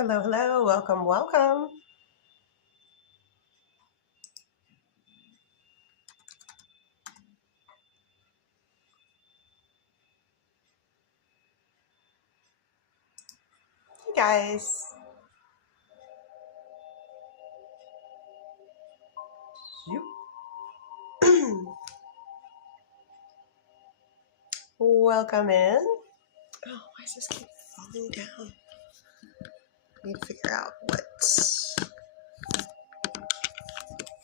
Hello, hello, welcome, welcome. Hey guys. Welcome in. Oh, why does this keep falling down? I need to figure out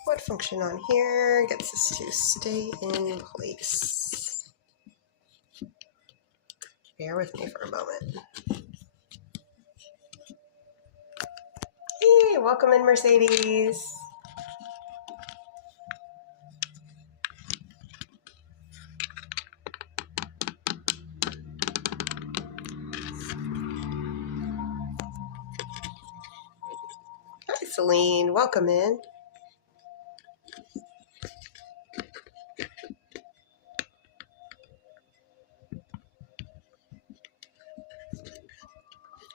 what function on here gets this to stay in place. Bear with me for a moment. Hey, welcome in, Mercedes. Hi, Celine. Welcome in.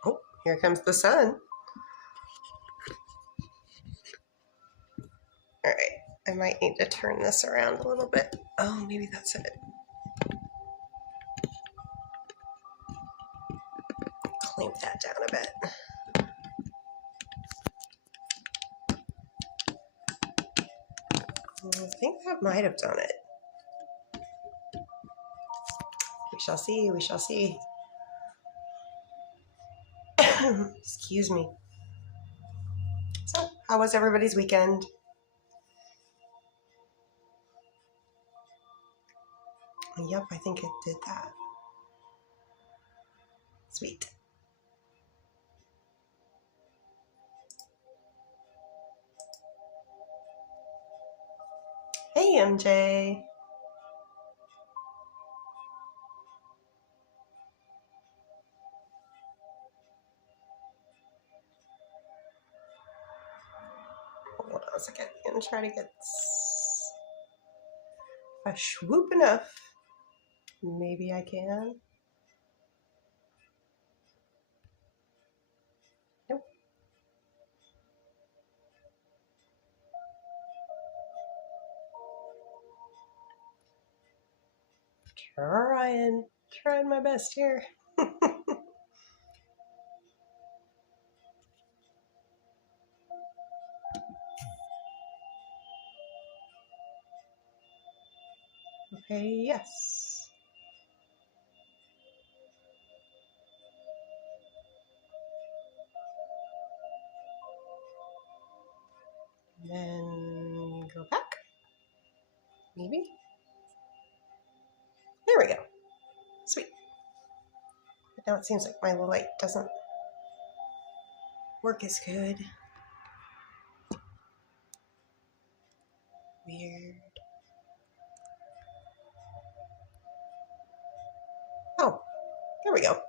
Oh, here comes the sun. All right, I might need to turn this around a little bit. Oh, maybe that's it. Clamp that down a bit. I think that might have done it. We shall see, we shall see. Excuse me. So, how was everybody's weekend? Yep, I think it did that. Sweet. Hey, MJ. Hold on a second. I'm gonna try to get a swoop enough. Maybe I can. Nope. Trying my best here. Okay, yes. And then go back. Maybe. There we go. Sweet. But now it seems like my light doesn't work as good. Weird. Oh, there we go.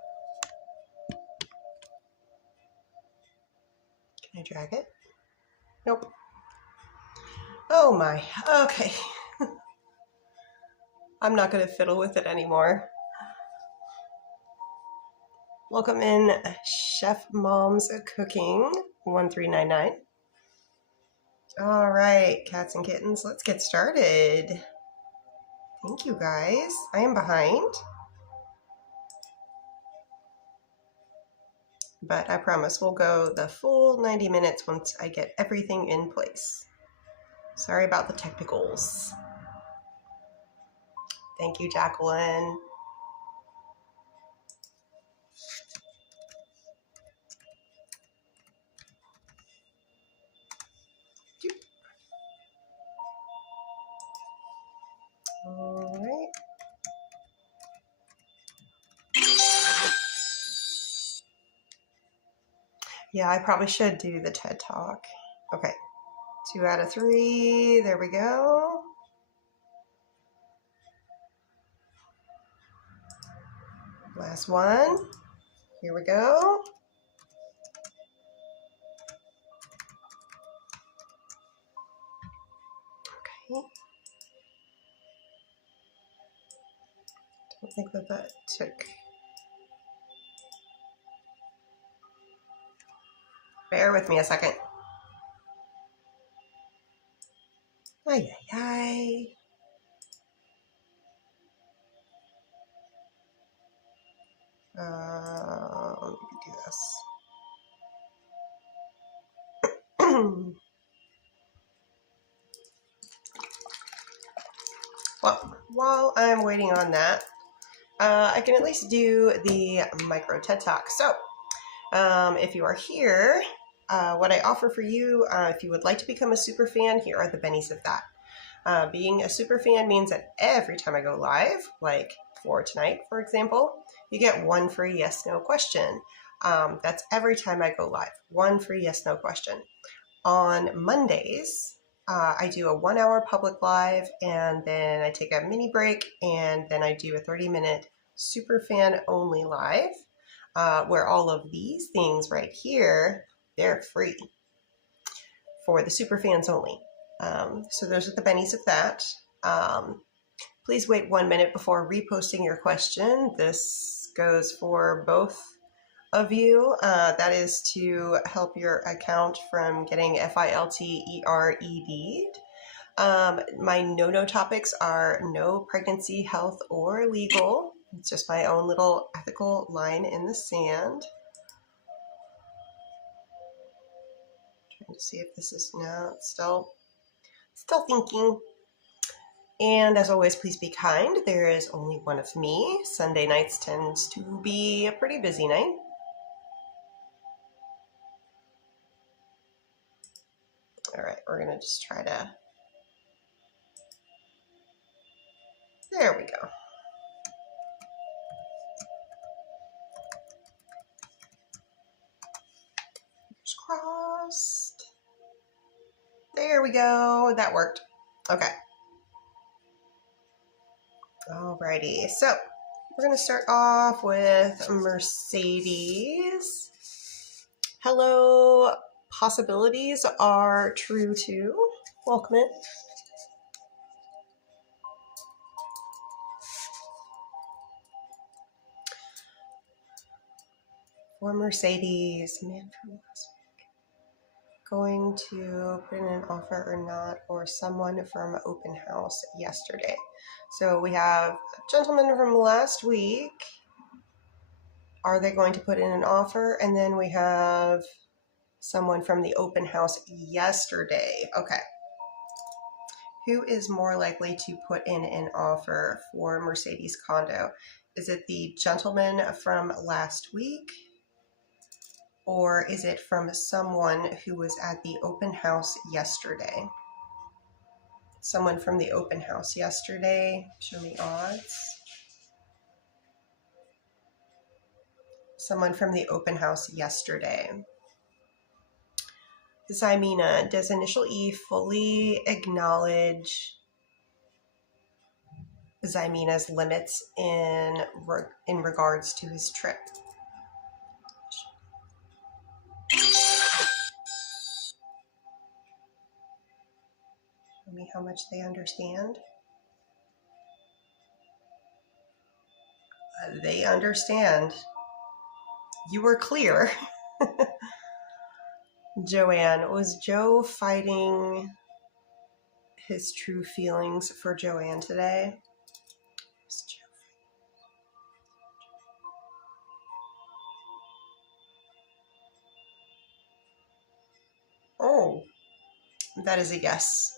Can I drag it? Nope. Oh my. Okay. I'm not going to fiddle with it anymore. Welcome in, Chef Mom's Cooking 1399. All right, cats and kittens, let's get started. Thank you guys. I am behind, but I promise we'll go the full 90 minutes once I get everything in place. Sorry about the technicals. Thank you, Jacqueline. All right. Yeah, I probably should do the TED Talk. Okay, 2 out of 3. There we go. Last one. Here we go. Okay. I think that took Bear with me a second. Ay, ay, ay. Let me do this. Well, while I'm waiting on that, I can at least do the micro TED Talk. So, if you are here, what I offer for you, if you would like to become a super fan, here are the bennies of that. Being a super fan means that every time I go live, like for tonight, for example, you get one free yes/no question. That's every time I go live, one free yes/no question. On Mondays, I do a 1-hour public live, and then I take a mini break, and then I do a 30-minute super fan only live, where all of these things right here, they're free for the super fans only. So those are the bennies of that. Please wait 1 minute before reposting your question. This goes for both of you. That is to help your account from getting FILTERED'd. My no topics are no pregnancy, health, or legal. It's just my own little ethical line in the sand. Trying to see if this is, no, it's still thinking. And as always, please be kind. There is only one of me. Sunday nights tends to be a pretty busy night. All right, we're gonna just try to, there we go. Fingers crossed. There we go, that worked. Okay. Alrighty, so we're gonna start off with Mercedes. Hello, possibilities are true too. Welcome in. For Mercedes, man from last week. Going to put in an offer or not, or someone from open house yesterday. So we have a gentleman from last week. Are they going to put in an offer? And then we have someone from the open house yesterday. Okay. Who is more likely to put in an offer for Mercedes condo? Is it the gentleman from last week? Or is it from someone who was at the open house yesterday? Someone from the open house yesterday. Show me odds. Someone from the open house yesterday. Zymina, does initial E fully acknowledge Zymina's limits in regards to his trip? Show me how much they understand. They understand. You were clear. Joanne, was Joe fighting his true feelings for Joanne today? Oh, that is a yes.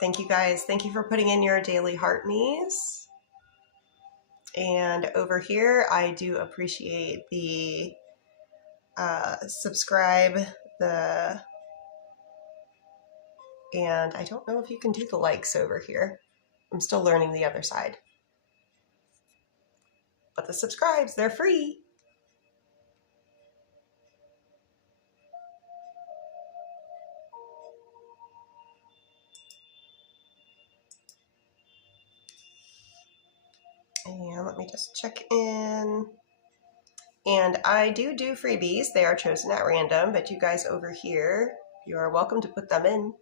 Thank you guys. Thank you for putting in your daily heart me's. And over here, I do appreciate the subscribe, and I don't know if you can do the likes over here. I'm still learning the other side. But the subscribes, they're free. And let me just check in. And I do freebies. They are chosen at random, but you guys over here, you are welcome to put them in.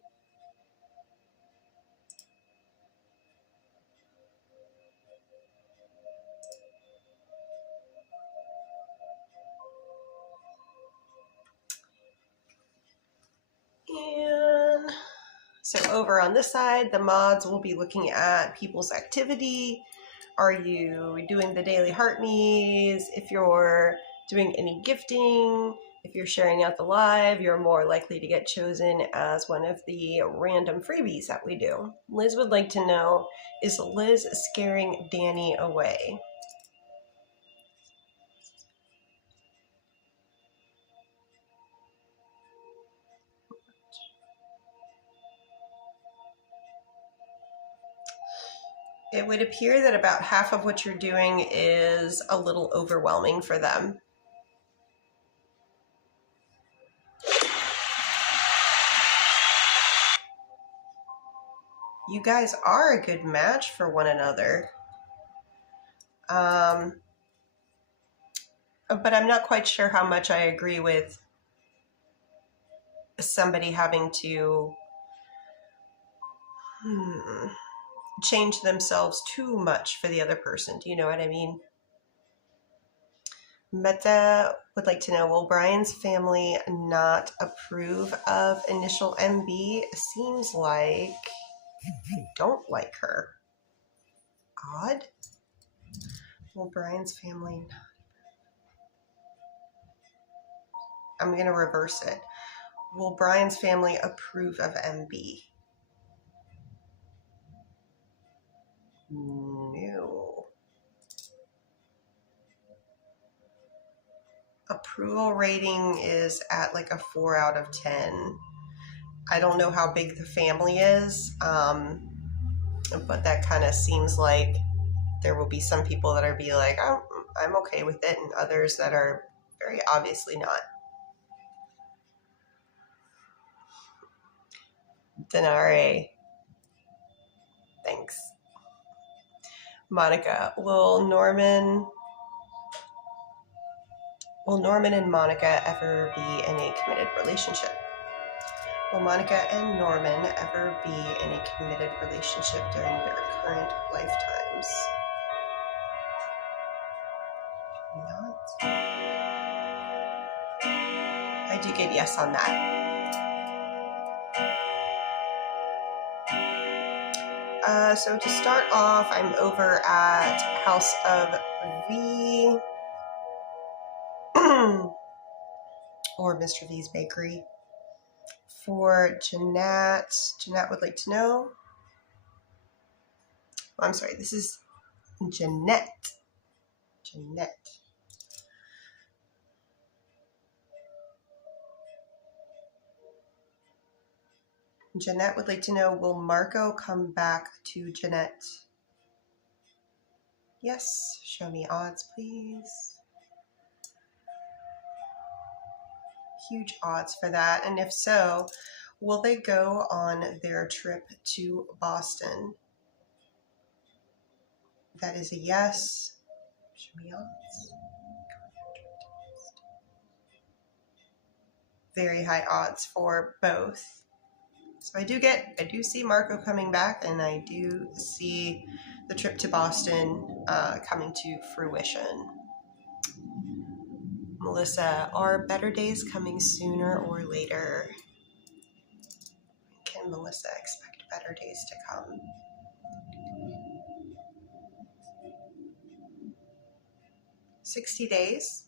So over on this side, the mods will be looking at people's activity. Are you doing the daily heart needs? If you're doing any gifting, if you're sharing out the live, you're more likely to get chosen as one of the random freebies that we do. Liz would like to know, is Liz scaring Danny away? It would appear that about half of what you're doing is a little overwhelming for them. You guys are a good match for one another. But I'm not quite sure how much I agree with somebody having to change themselves too much for the other person. Do you know what I mean? Meta would like to know, will Brian's family not approve of initial MB? Seems like they don't like her. Odd. Will Brian's family... I'm going to reverse it. Will Brian's family approve of MB? No. Approval rating is at like a 4 out of 10. I don't know how big the family is, but that kind of seems like there will be some people that are be like, oh, I'm okay with it, and others that are very obviously not. Denare. Thanks. Monica, will Norman and Monica ever be in a committed relationship? Will Monica and Norman ever be in a committed relationship during their current lifetimes? Not. I do get yes on that. So to start off, I'm over at House of V or Mr. V's Bakery. For Jeanette would like to know. Oh, I'm sorry, this is Jeanette. Jeanette would like to know, will Marco come back to Jeanette? Yes. Show me odds, please. Huge odds for that. And if so, will they go on their trip to Boston? That is a yes. Show me odds. Very high odds for both. So I do see Marco coming back, and I do see the trip to Boston coming to fruition. Melissa, are better days coming sooner or later? Can Melissa expect better days to come? "60 days?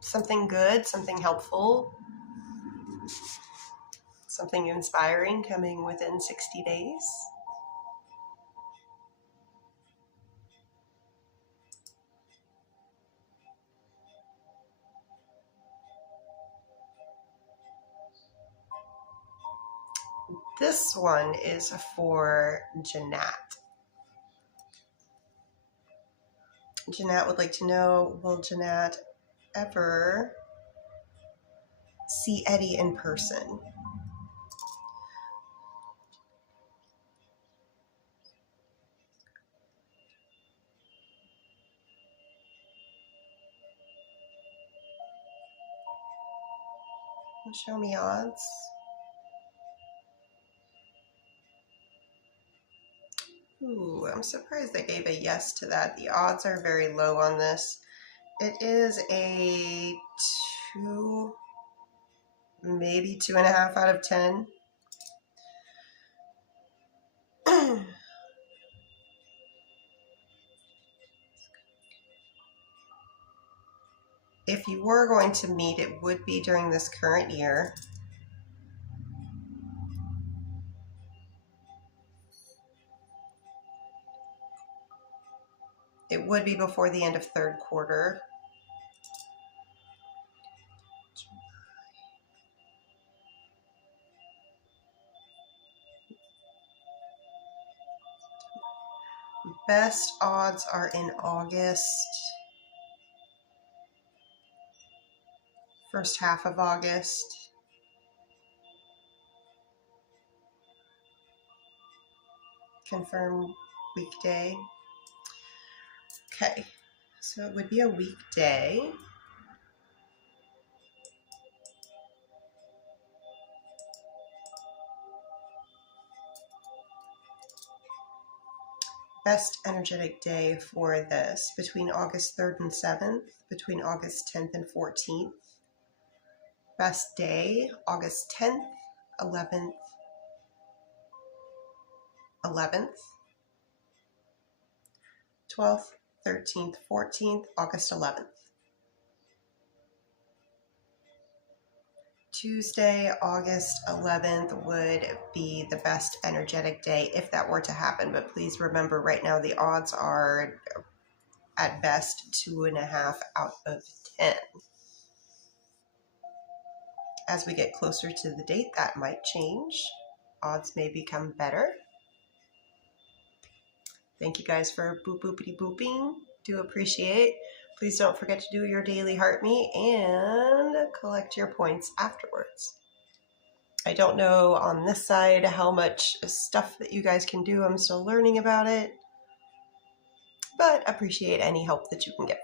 Something good, something helpful, something inspiring coming within 60 days? This one is for Jeanette. Jeanette would like to know, will Jeanette ever see Eddie in person? Show me odds. Ooh, I'm surprised they gave a yes to that. The odds are very low on this. It is a 2. maybe 2.5 out of 10. If you were going to meet, it would be during this current year. It would be before the end of third quarter. Best odds are in August. First half of August. Confirmed weekday. Okay, so it would be a weekday. Best energetic day for this, between August 3rd and 7th, between August 10th and 14th. Best day, August 10th, 11th, 12th, 13th, 14th, August 11th. Tuesday, August 11th would be the best energetic day if that were to happen. But please remember, right now the odds are at best 2.5 out of 10. As we get closer to the date, that might change. Odds may become better. Thank you guys for boop boopity booping. Do appreciate. Please don't forget to do your daily heart me and collect your points afterwards. I don't know on this side how much stuff that you guys can do. I'm still learning about it, but appreciate any help that you can get.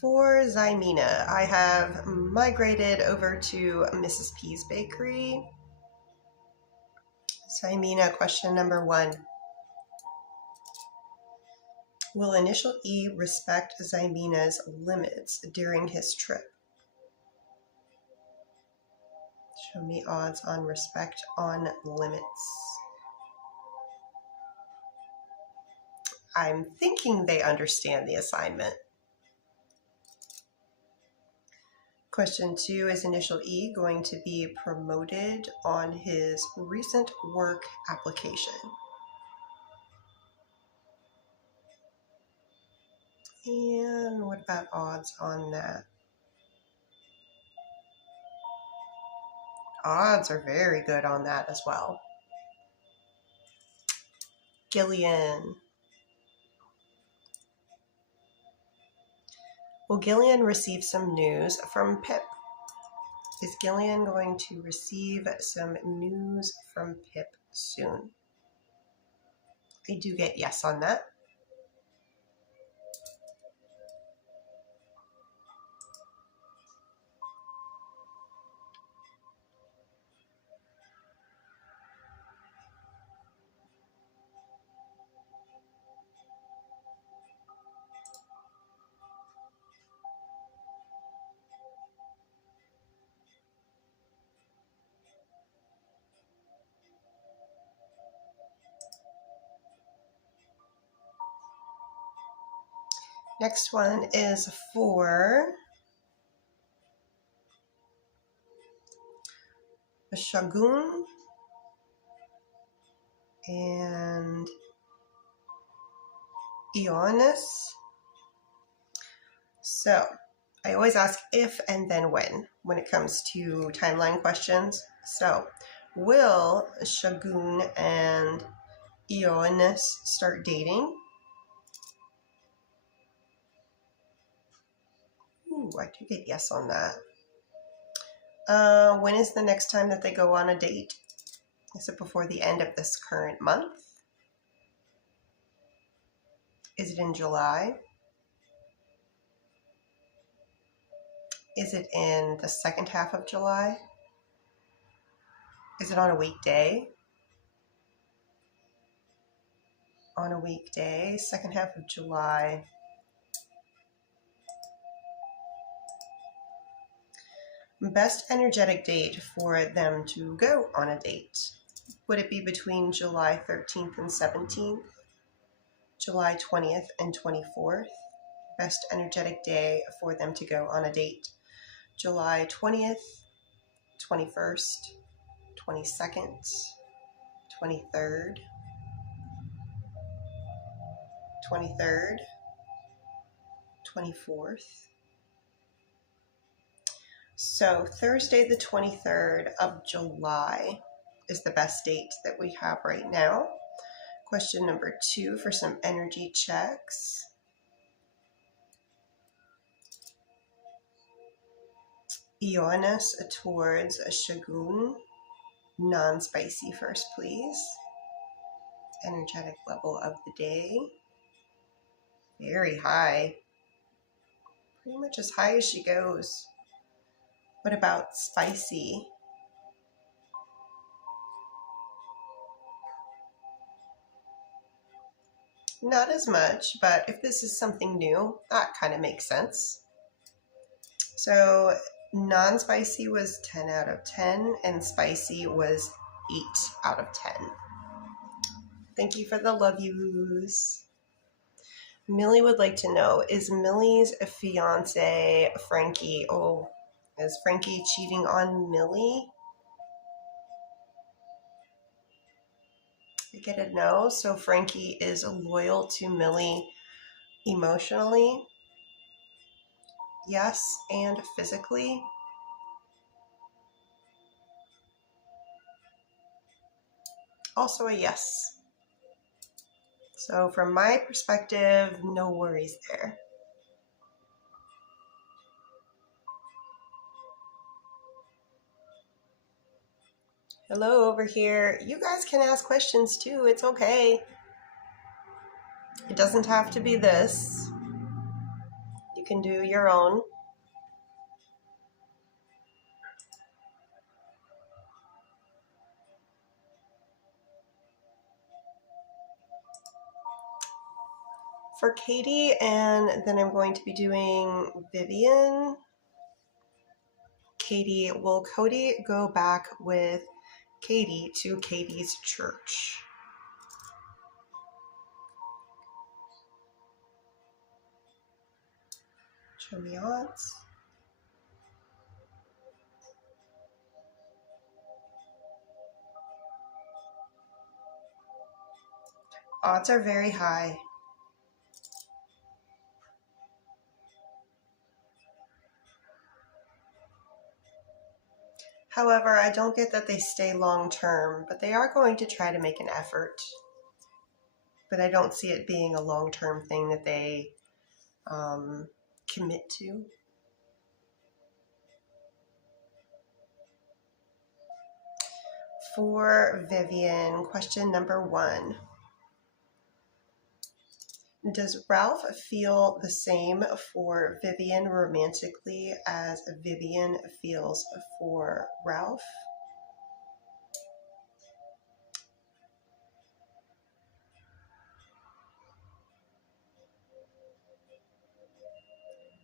For Zymina, I have migrated over to Mrs. P's Bakery. Zymina, question number 1. Will Initial E respect Zymina's limits during his trip? Show me odds on respect on limits. I'm thinking they understand the assignment. Question 2, is Initial E going to be promoted on his recent work application? And what about odds on that? Odds are very good on that as well. Gillian. Will Gillian receive some news from Pip? Is Gillian going to receive some news from Pip soon? I do get yes on that. Next one is for Shagun and Ioannis. So I always ask if and then when it comes to timeline questions. So will Shagun and Ioannis start dating? Ooh, I do get yes on that. When is the next time that they go on a date? Is it before the end of this current month? Is it in July? Is it in the second half of July? Is it on a weekday? On a weekday, second half of July. Best energetic date for them to go on a date. Would it be between July 13th and 17th? July 20th and 24th? Best energetic day for them to go on a date. July 20th, 21st, 22nd, 23rd, 23rd, 24th. So Thursday the 23rd of July is the best date that we have right now. Question number 2 for some energy checks. Ioannis towards a Shagun. Non-spicy first, please. Energetic level of the day. Very high. Pretty much as high as she goes. What about spicy? Not as much, but if this is something new, that kind of makes sense. So non-spicy was 10 out of 10, and spicy was 8 out of 10. Thank you for the love yous. Millie would like to know, is Millie's fiance Frankie, is Frankie cheating on Millie? I get a no, so Frankie is loyal to Millie emotionally. Yes, and physically. Also a yes. So from my perspective, no worries there. Hello over here. You guys can ask questions too. It's okay. It doesn't have to be this. You can do your own. For Katie, and then I'm going to be doing Vivian. Katie, will Cody go back with Katie to Katie's church? Show me odds. Odds are very high. However, I don't get that they stay long term, but they are going to try to make an effort. But I don't see it being a long-term thing that they commit to. For Vivian, question number 1. Does Ralph feel the same for Vivian romantically as Vivian feels for Ralph?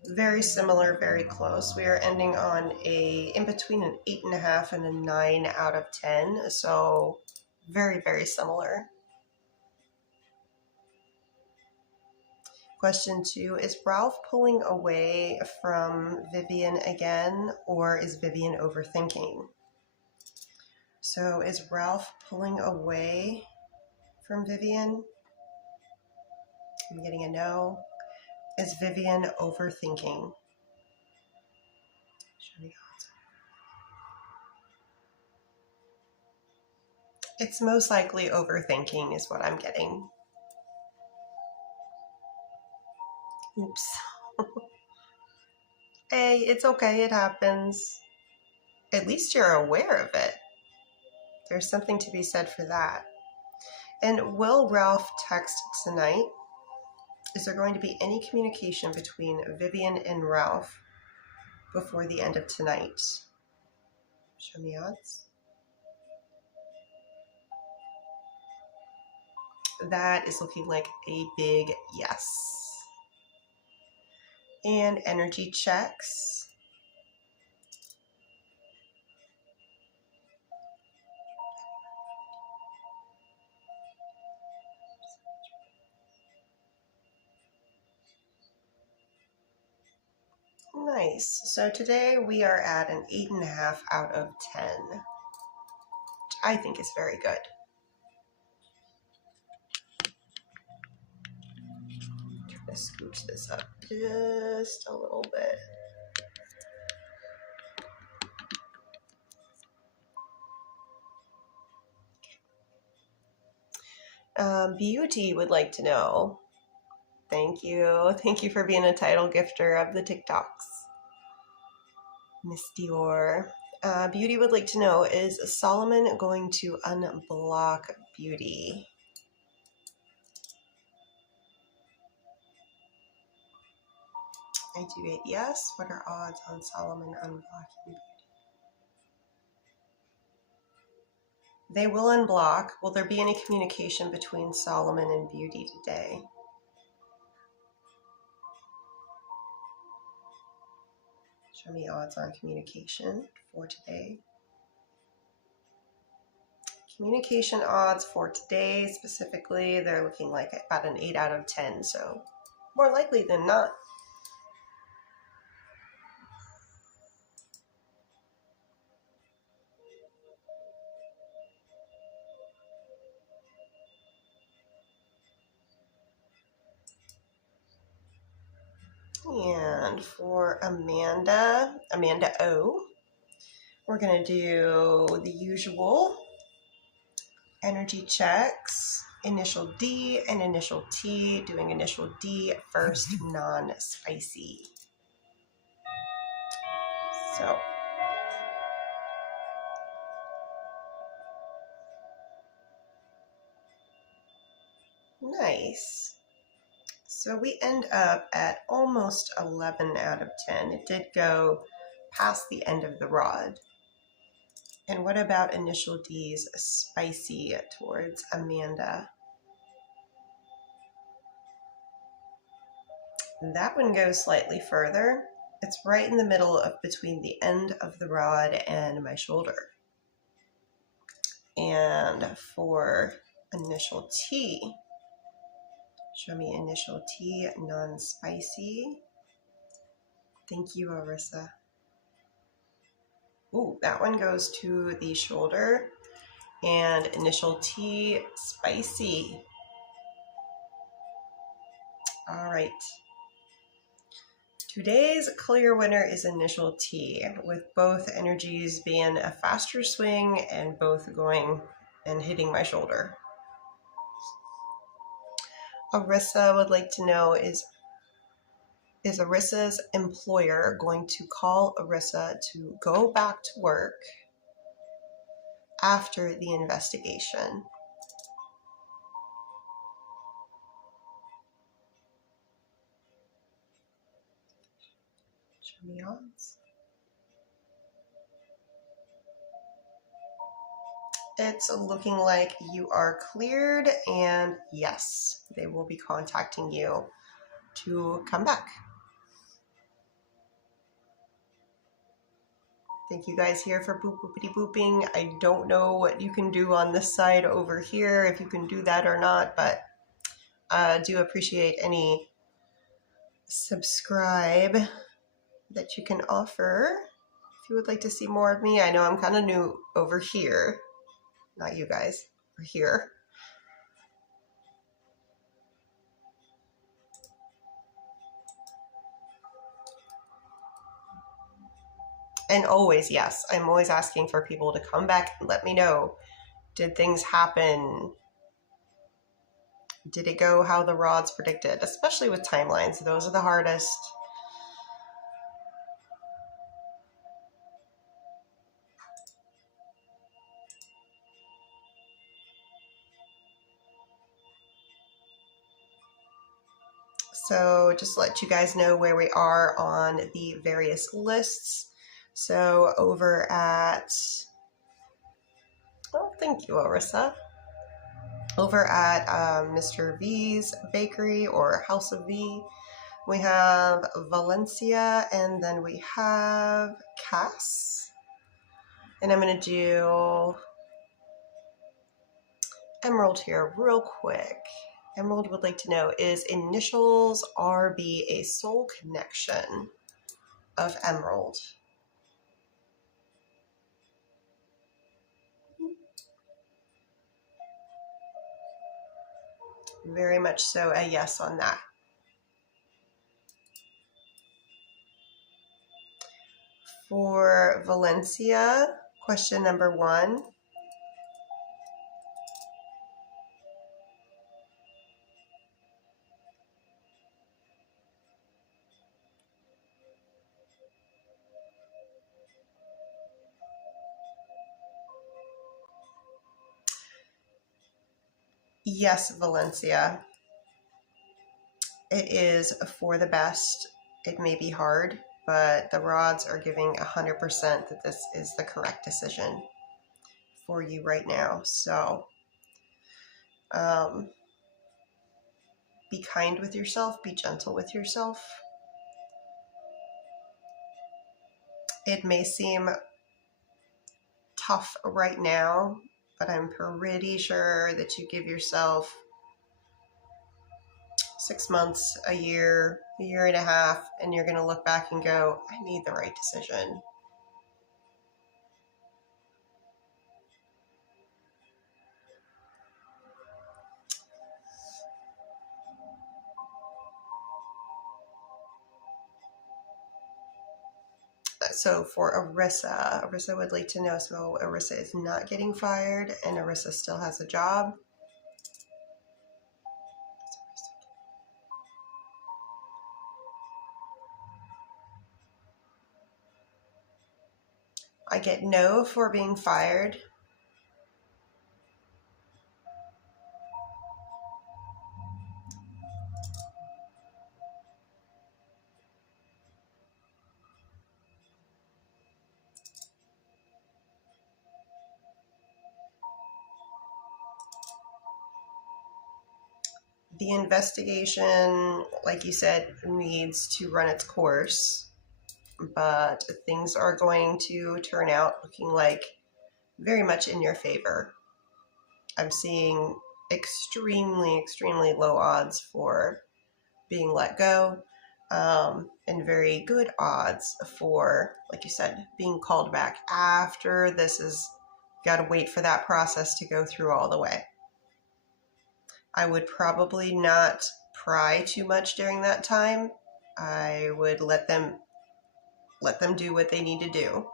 Very similar, very close. We are ending on in between an 8.5 and a 9 out of 10. So very, very similar. Question 2, is Ralph pulling away from Vivian again, or is Vivian overthinking? So is Ralph pulling away from Vivian? I'm getting a no. Is Vivian overthinking? Show me odds. It's most likely overthinking is what I'm getting. Oops. Hey, it's okay, it happens. At least you're aware of it. There's something to be said for that. And will Ralph text tonight? Is there going to be any communication between Vivian and Ralph before the end of tonight. Show me odds. That is looking like a big yes. And energy checks. Nice. So today we are at an 8.5 out of 10, which I think is very good. Try to scooch this up just a little bit. Beauty would like to know. Thank you. Thank you for being a title gifter of the TikToks. Miss Dior. Beauty would like to know, is Solomon going to unblock Beauty? I do 8 yes. What are odds on Solomon unblocking Beauty? They will unblock. Will there be any communication between Solomon and Beauty today? Show me odds on communication for today. Communication odds for today specifically, they're looking like about an 8 out of 10, so more likely than not. And for Amanda O, we're going to do the usual energy checks, initial D and initial T, doing initial D first, non-spicy. So nice. So we end up at almost 11 out of 10. It did go past the end of the rod. And what about initial D's spicy towards Amanda? That one goes slightly further. It's right in the middle of between the end of the rod and my shoulder. And for initial T, show me initial T, non-spicy. Thank you, Arissa. Ooh, that one goes to the shoulder. And initial T, spicy. All right. Today's clear winner is initial T, with both energies being a faster swing and both going and hitting my shoulder. Arissa would like to know, is Arissa's employer going to call Arissa to go back to work after the investigation? Show me odds. It's looking like you are cleared, and yes, they will be contacting you to come back. Thank you guys here for boop boopity booping. I don't know what you can do on this side over here, if you can do that or not, but I do appreciate any subscribe that you can offer. If you would like to see more of me, I know I'm kind of new over here. Not you guys, over here. And always, yes, I'm always asking for people to come back and let me know. Did things happen? Did it go how the rods predicted? Especially with timelines. Those are the hardest. So just to let you guys know where we are on the various lists. So over at, oh, thank you, Arissa. Over at Mr. V's Bakery or House of V, we have Valencia, and then we have Cass. And I'm going to do Emerald here real quick. Emerald would like to know, is initials RB a soul connection of Emerald? Very much so a yes on that. For Valencia, question number 1. Yes, Valencia. It is for the best. It may be hard, but the rods are giving 100% that this is the correct decision for you right now. So be kind with yourself, be gentle with yourself. It may seem tough right now, but I'm pretty sure that you give yourself 6 months, a year and a half, and you're going to look back and go, I made the right decision. So for Arissa would like to know, so Arissa is not getting fired and Arissa still has a job. I get no for being fired. The investigation, like you said, needs to run its course, but things are going to turn out looking like very much in your favor. I'm seeing extremely, extremely low odds for being let go, and very good odds for, like you said, being called back after this is, got to wait for that process to go through all the way. I would probably not pry too much during that time. I would let them do what they need to do.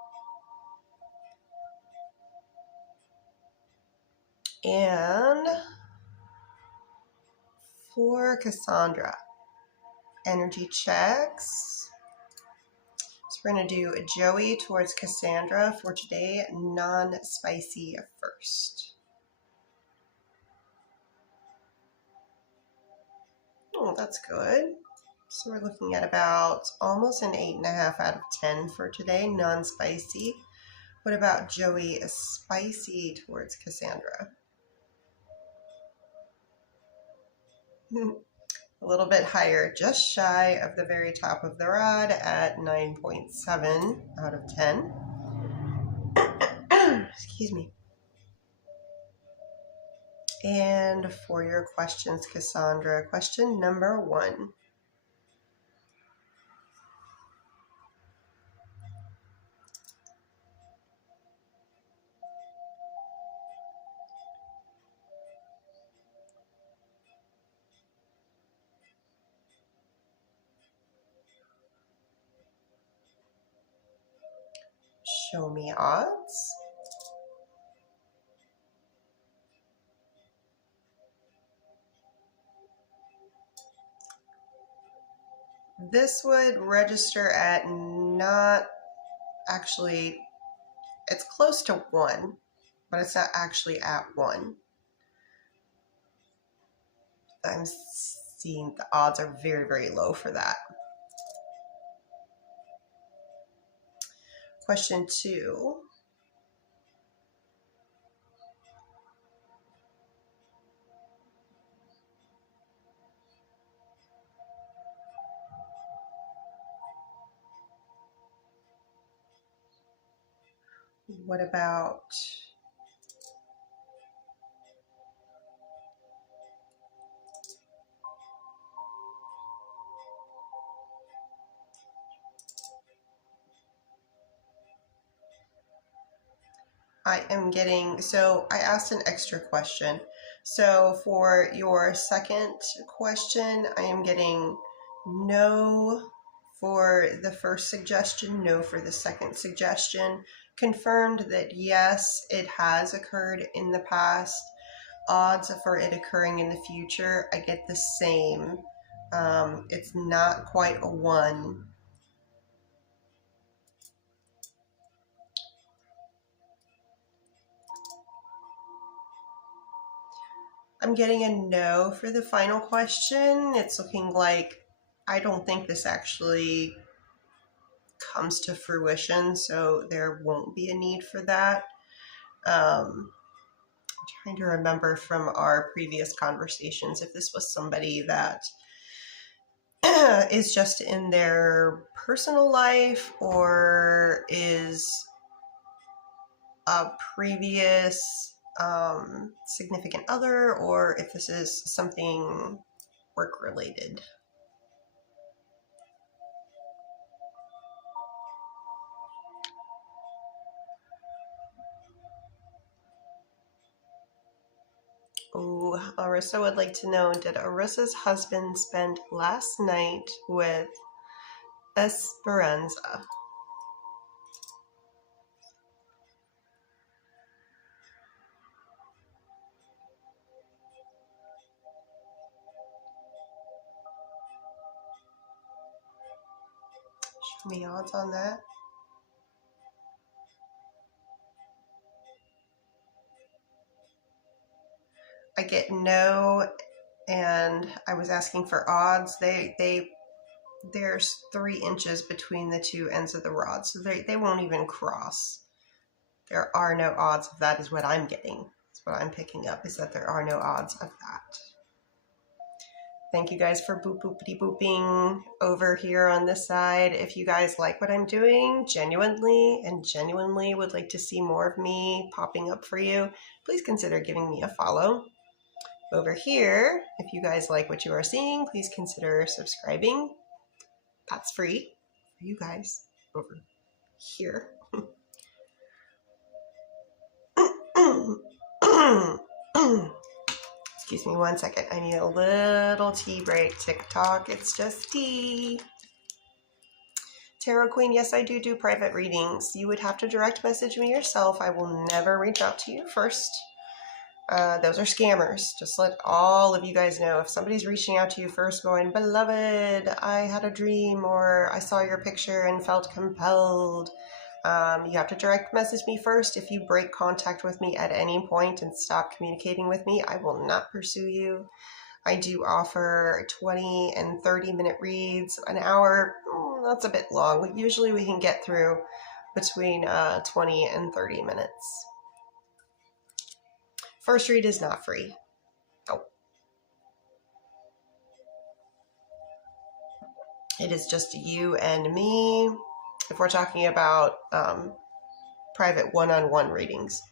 And for Cassandra, energy checks. So we're going to do Joey towards Cassandra for today, non-spicy first. Oh, that's good. So we're looking at about almost an 8.5 out of 10 for today, non-spicy. What about Joey, spicy towards Cassandra? A little bit higher, just shy of the very top of the rod at 9.7 out of 10. Excuse me. And for your questions, Cassandra, question number 1. Show me odds. This would register at not actually, it's close to 1, but it's not actually at 1. I'm seeing the odds are very, very low for that. Question 2. What about I am getting, so I asked an extra question. So for your second question, I am getting no for the first suggestion, no for the second suggestion. Confirmed that yes, it has occurred in the past. Odds for it occurring in the future, I get the same. It's not quite a 1. I'm getting a no for the final question. It's looking like I don't think this actually comes to fruition, so there won't be a need for that. I'm trying to remember from our previous conversations if this was somebody that is just in their personal life or is a previous significant other, or if this is something work related. Oh, Arissa would like to know, did Arissa's husband spend last night with Esperanza? Show me odds on that. I get no, and I was asking for odds. There's 3 inches between the 2 ends of the rod, so they won't even cross. There are no odds of that is what I'm getting. That's what I'm picking up, is that there are no odds of that. Thank you guys for boop boopity booping over here on this side. If you guys like what I'm doing genuinely would like to see more of me popping up for you, please consider giving me a follow. Over here, if you guys like what you are seeing, please consider subscribing. That's free for you guys over here. Excuse me 1 second. I need a little tea break. TikTok, it's just tea. Tarot Queen, yes, I do private readings. You would have to direct message me yourself. I will never reach out to you first. Those are scammers. Just let all of you guys know, if somebody's reaching out to you first going, beloved, I had a dream, or I saw your picture and felt compelled, you have to direct message me first. If you break contact with me at any point and stop communicating with me, I will not pursue you. I do offer 20 and 30-minute reads. An hour, that's a bit long. Usually we can get through between 20 and 30 minutes. First read is not free. Oh. It is just you and me. If we're talking about private one-on-one readings.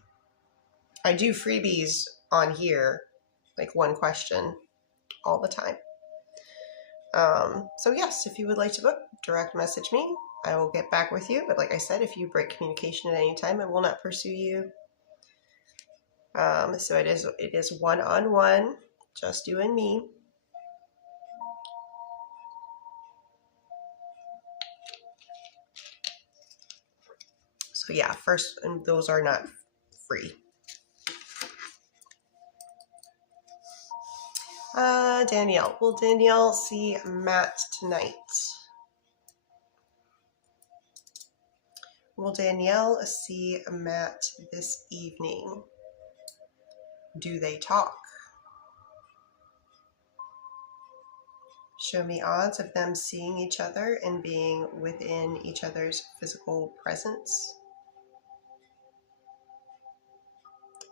I do freebies on here, like 1 question all the time. So yes, if you would like to book, direct message me. I will get back with you. But like I said, if you break communication at any time, I will not pursue you. So it is one-on-one, just you and me. So yeah, first, and those are not free. Danielle. Will Danielle see Matt tonight? Will Danielle see Matt this evening? Do they talk? Show me odds of them seeing each other and being within each other's physical presence.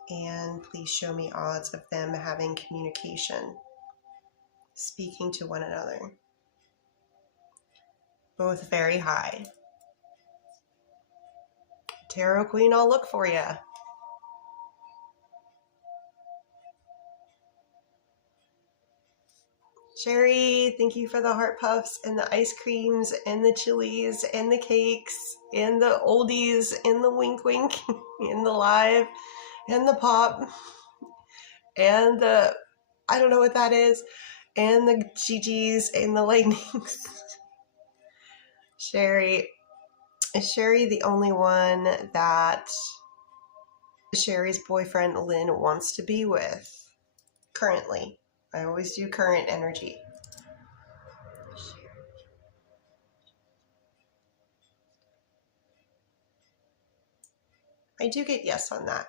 And please show me odds of them having communication, speaking to one another. Both very high. Tarot Queen, I'll look for you. Sherry, thank you for the heart puffs and the ice creams and the chilies and the cakes and the oldies and the wink wink and the live and the pop and the, I don't know what that is, and the GGs and the lightnings. Sherry, is Sherry the only one that Sherry's boyfriend Lynn wants to be with currently? I always do current energy. I do get yes on that.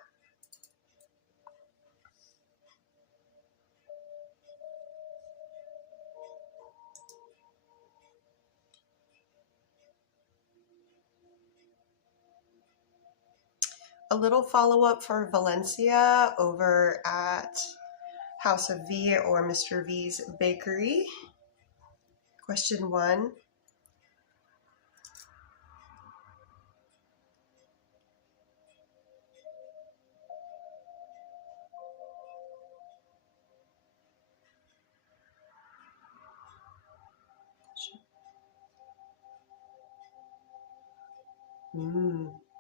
A little follow-up for Valencia over at House of V or Mr. V's Bakery. Question 1.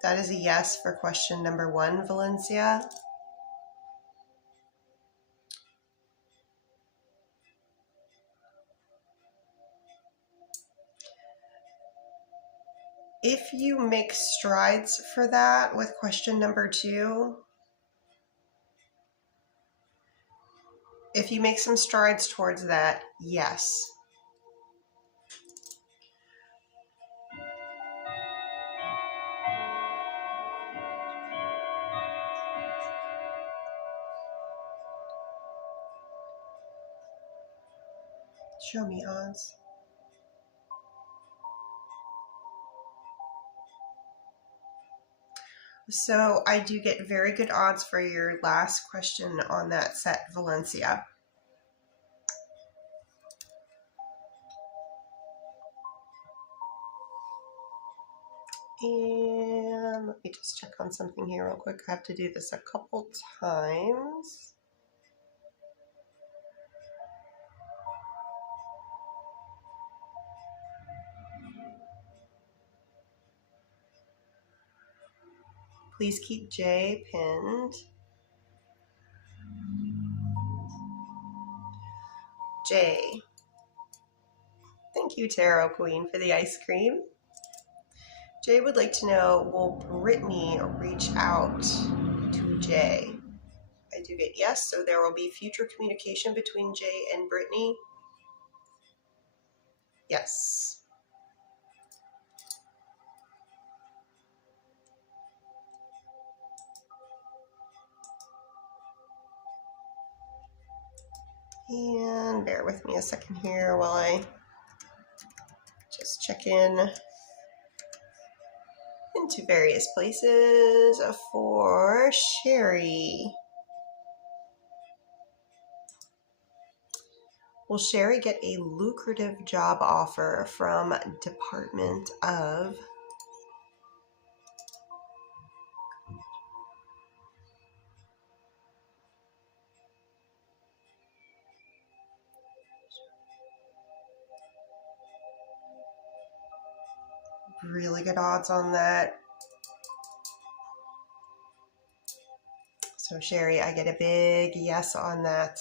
That is a yes for question number 1, Valencia. If you make strides for that with question number 2, if you make some strides towards that, yes. Show me odds. So I do get very good odds for your last question on that set, Valencia. And let me just check on something here real quick. I have to do this a couple times. Please keep J pinned. J. Thank you, Tarot Queen, for the ice cream. Jay would like to know, will Brittany reach out to Jay? I do get yes, so there will be future communication between Jay and Brittany. Yes. And bear with me a second here while I just check in into various places for Sherry. Will Sherry get a lucrative job offer from Department of really good odds on that? So Sherry, I get a big yes on that.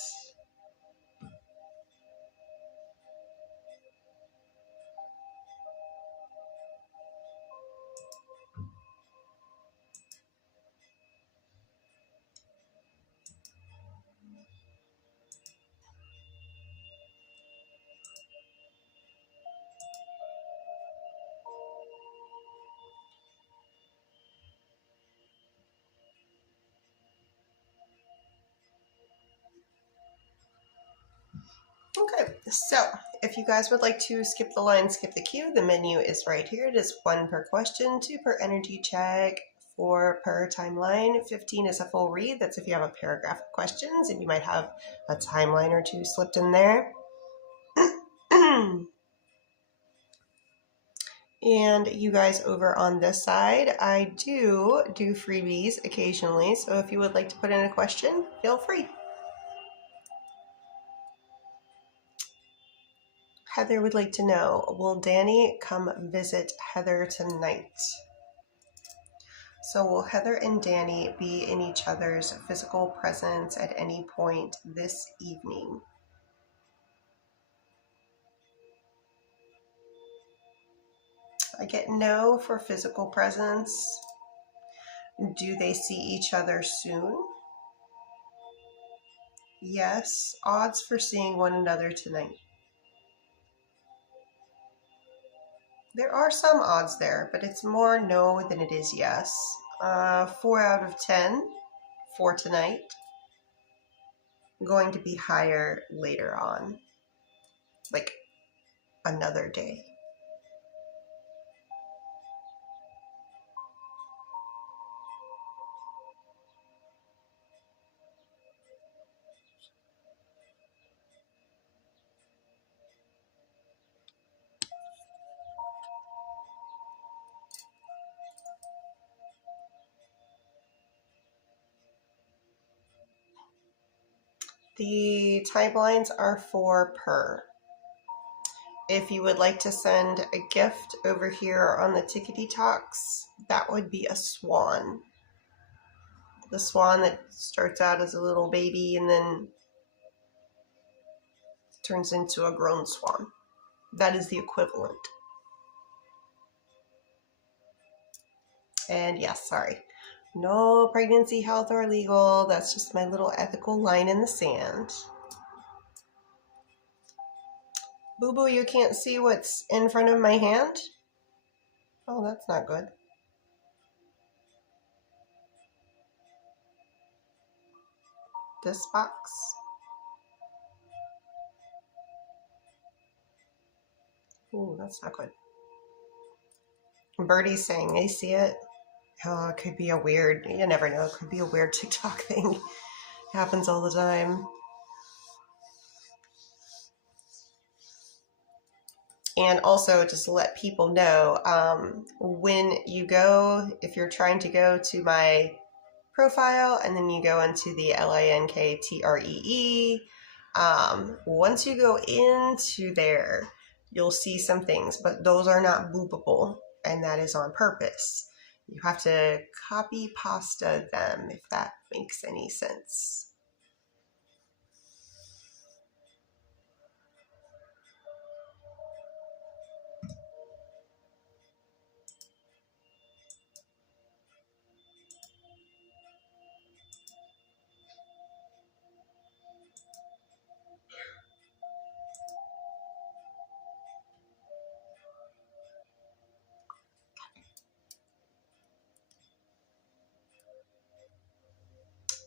Okay, so if you guys would like to skip the line, skip the queue, the menu is right here. It is 1 per question, 2 per energy check, 4 per timeline, 15 is a full read. That's if you have a paragraph of questions and you might have a timeline or two slipped in there. And you guys over on this side, I do freebies occasionally. So if you would like to put in a question, feel free. Heather would like to know, will Danny come visit Heather tonight? So will Heather and Danny be in each other's physical presence at any point this evening? I get no for physical presence. Do they see each other soon? Yes. Odds for seeing one another tonight. There are some odds there, but it's more no than it is yes. 4 out of 10 for tonight. Going to be higher later on, like another day. The timelines are 4 per. If you would like to send a gift over here on the Tickety Talks, that would be a swan. The swan that starts out as a little baby and then turns into a grown swan. That is the equivalent. And yes, sorry. No pregnancy, health, or legal. That's just my little ethical line in the sand. Boo Boo, you can't see what's in front of my hand? Oh, that's not good. This box. Ooh, that's not good. Birdie's saying they see it. Oh, it could be a weird, you never know, it could be a weird TikTok thing. Happens all the time. And also just to let people know, when you go, if you're trying to go to my profile and then you go into the LINKTREE, once you go into there, you'll see some things, but those are not boopable, and that is on purpose. You have to copy pasta them, if that makes any sense.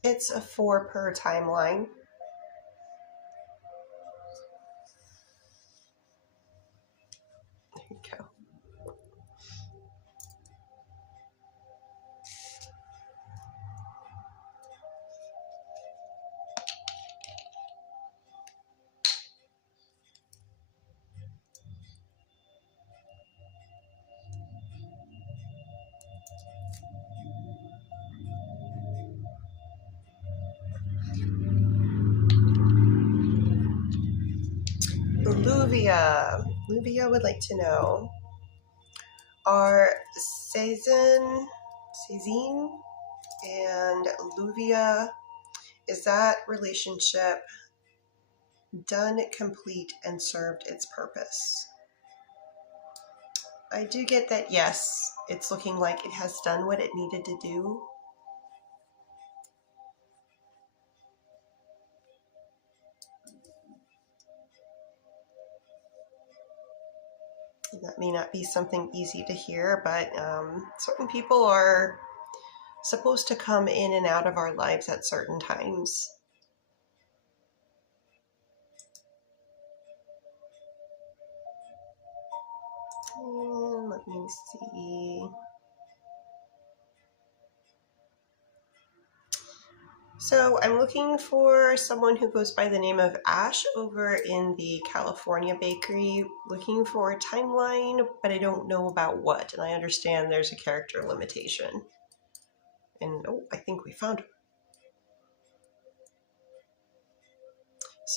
It's a 4 per timeline. There you go. Luvia would like to know, are Cezanne and Luvia, is that relationship done, complete, and served its purpose? I do get that, yes, it's looking like it has done what it needed to do. That may not be something easy to hear, but certain people are supposed to come in and out of our lives at certain times. And let me see. So I'm looking for someone who goes by the name of Ash over in the California bakery, looking for a timeline, but I don't know about what. And I understand there's a character limitation. And oh, I think we found her.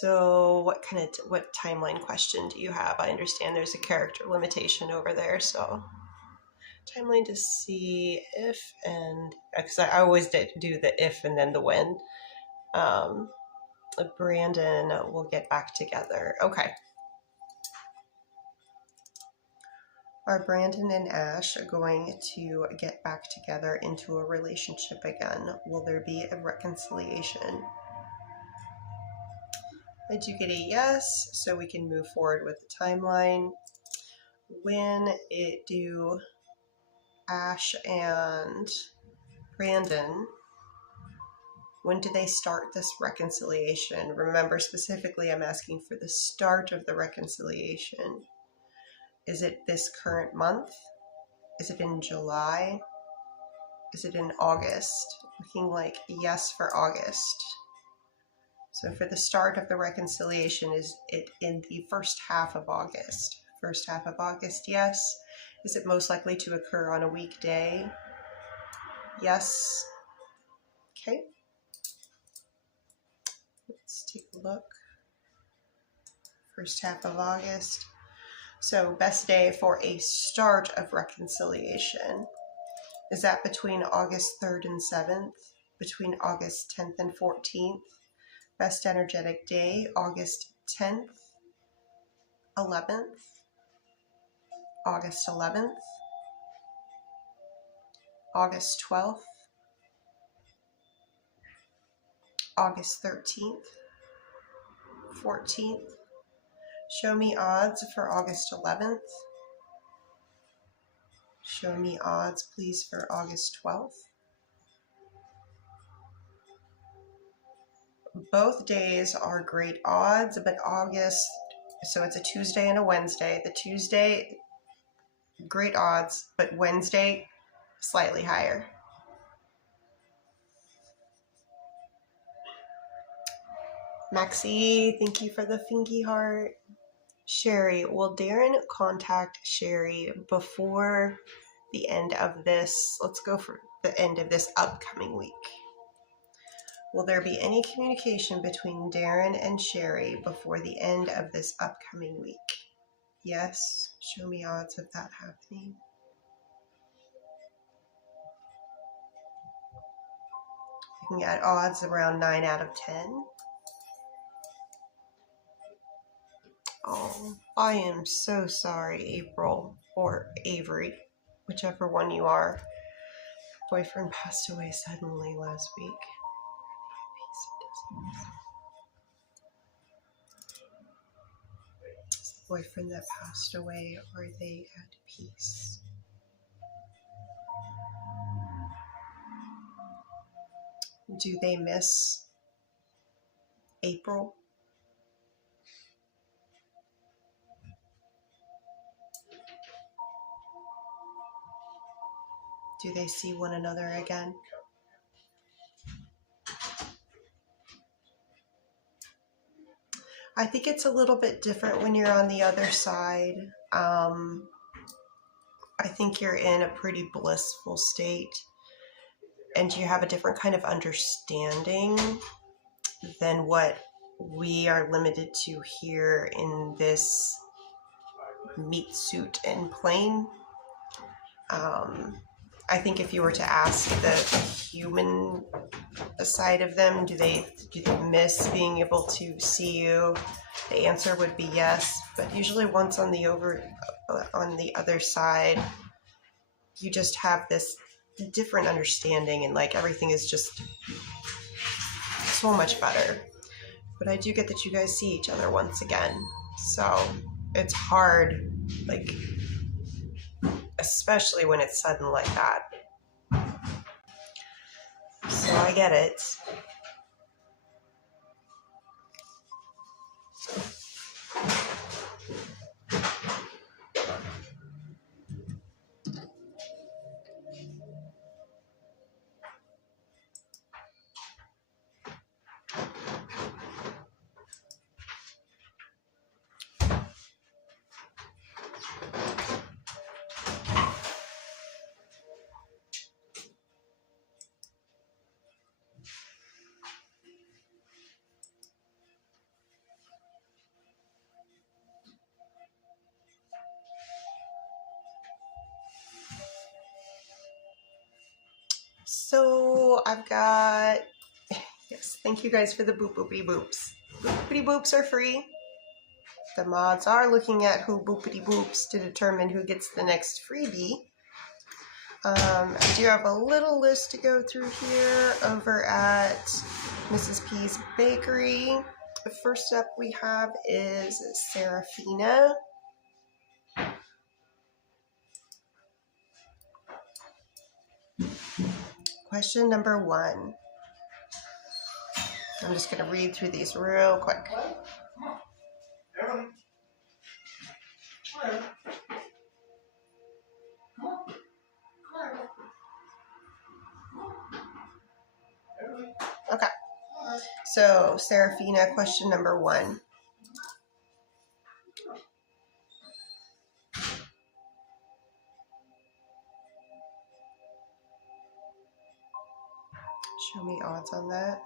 So what timeline question do you have? I understand there's a character limitation over there, so timeline to see if and, because I always do the if and then the when. Brandon will get back together. Okay. Are Brandon and Ash going to get back together into a relationship again? Will there be a reconciliation? I do get a yes, so we can move forward with the timeline. When do Ash and Brandon, when do they start this reconciliation? Remember, specifically, I'm asking for the start of the reconciliation. Is it this current month? Is it in July? Is it in August? Looking like yes for August. So for the start of the reconciliation, is it in the first half of August? First half of August, yes. Is it most likely to occur on a weekday? Yes. Okay. Let's take a look. First half of August. So best day for a start of reconciliation. Is that between August 3rd and 7th? Between August 10th and 14th? Best energetic day, August 10th, 11th, August 11th, August 12th, August 13th, 14th. Show me odds for August 11th. Show me odds, please, for August 12th. Both days are great odds, but August, so it's a Tuesday and a Wednesday. The Tuesday, great odds, but Wednesday, slightly higher. Maxie, thank you for the finky heart. Sherry, will Darren contact Sherry before the end of this? Let's go for the end of this upcoming week. Will there be any communication between Darren and Sherry before the end of this upcoming week? Yes. Show me odds of that happening. Looking at odds around 9 out of 10. Oh, I am so sorry, April or Avery, whichever one you are. Boyfriend passed away suddenly last week. Boyfriend that passed away, are they at peace? Do they miss April? Do they see one another again? I think it's a little bit different when you're on the other side. I think you're in a pretty blissful state and you have a different kind of understanding than what we are limited to here in this meat suit and plane. I think if you were to ask the human side of them, do they miss being able to see you? The answer would be yes, but usually once on the other side, you just have this different understanding and like everything is just so much better. But I do get that you guys see each other once again, so it's hard, like, especially when it's sudden like that. So I get it. I've got, yes, thank you guys for the boop boopity boops. Boopity boops are free. The mods are looking at who boopity boops to determine who gets the next freebie. I do have a little list to go through here over at Mrs. P's Bakery. The first up we have is Serafina. Question number 1. I'm just going to read through these real quick. Okay. So, Serafina, question number 1. Show me odds on that.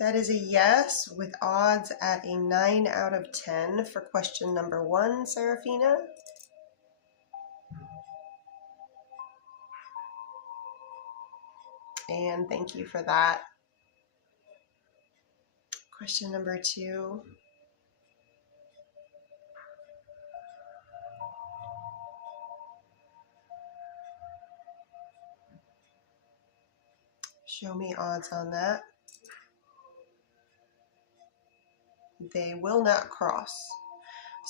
That is a yes, with odds at a 9 out of 10 for question number 1, Serafina. And thank you for that. Question number 2. Show me odds on that. They will not cross.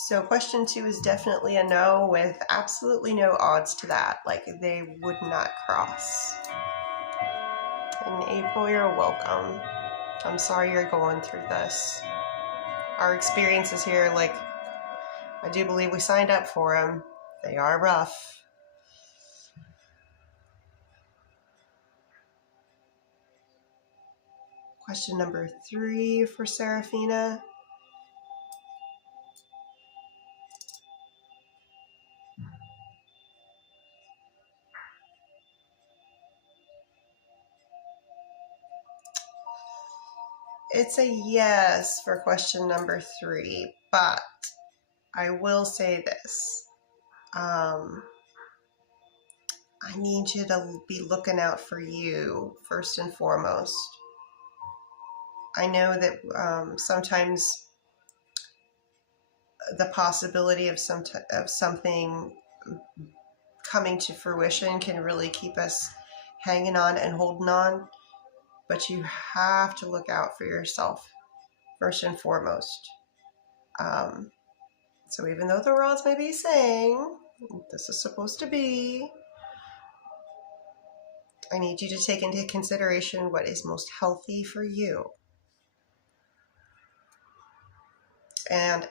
So question 2 is definitely a no with absolutely no odds to that. Like, they would not cross. And April, you're welcome. I'm sorry you're going through this. Our experiences here, like, I do believe we signed up for them. They are rough. Question number 3 for Serafina. It's a yes for question number 3, but I will say this. I need you to be looking out for you first and foremost. I know that sometimes the possibility of something coming to fruition can really keep us hanging on and holding on, but you have to look out for yourself first and foremost. So even though the rods may be saying this is supposed to be, I need you to take into consideration what is most healthy for you. And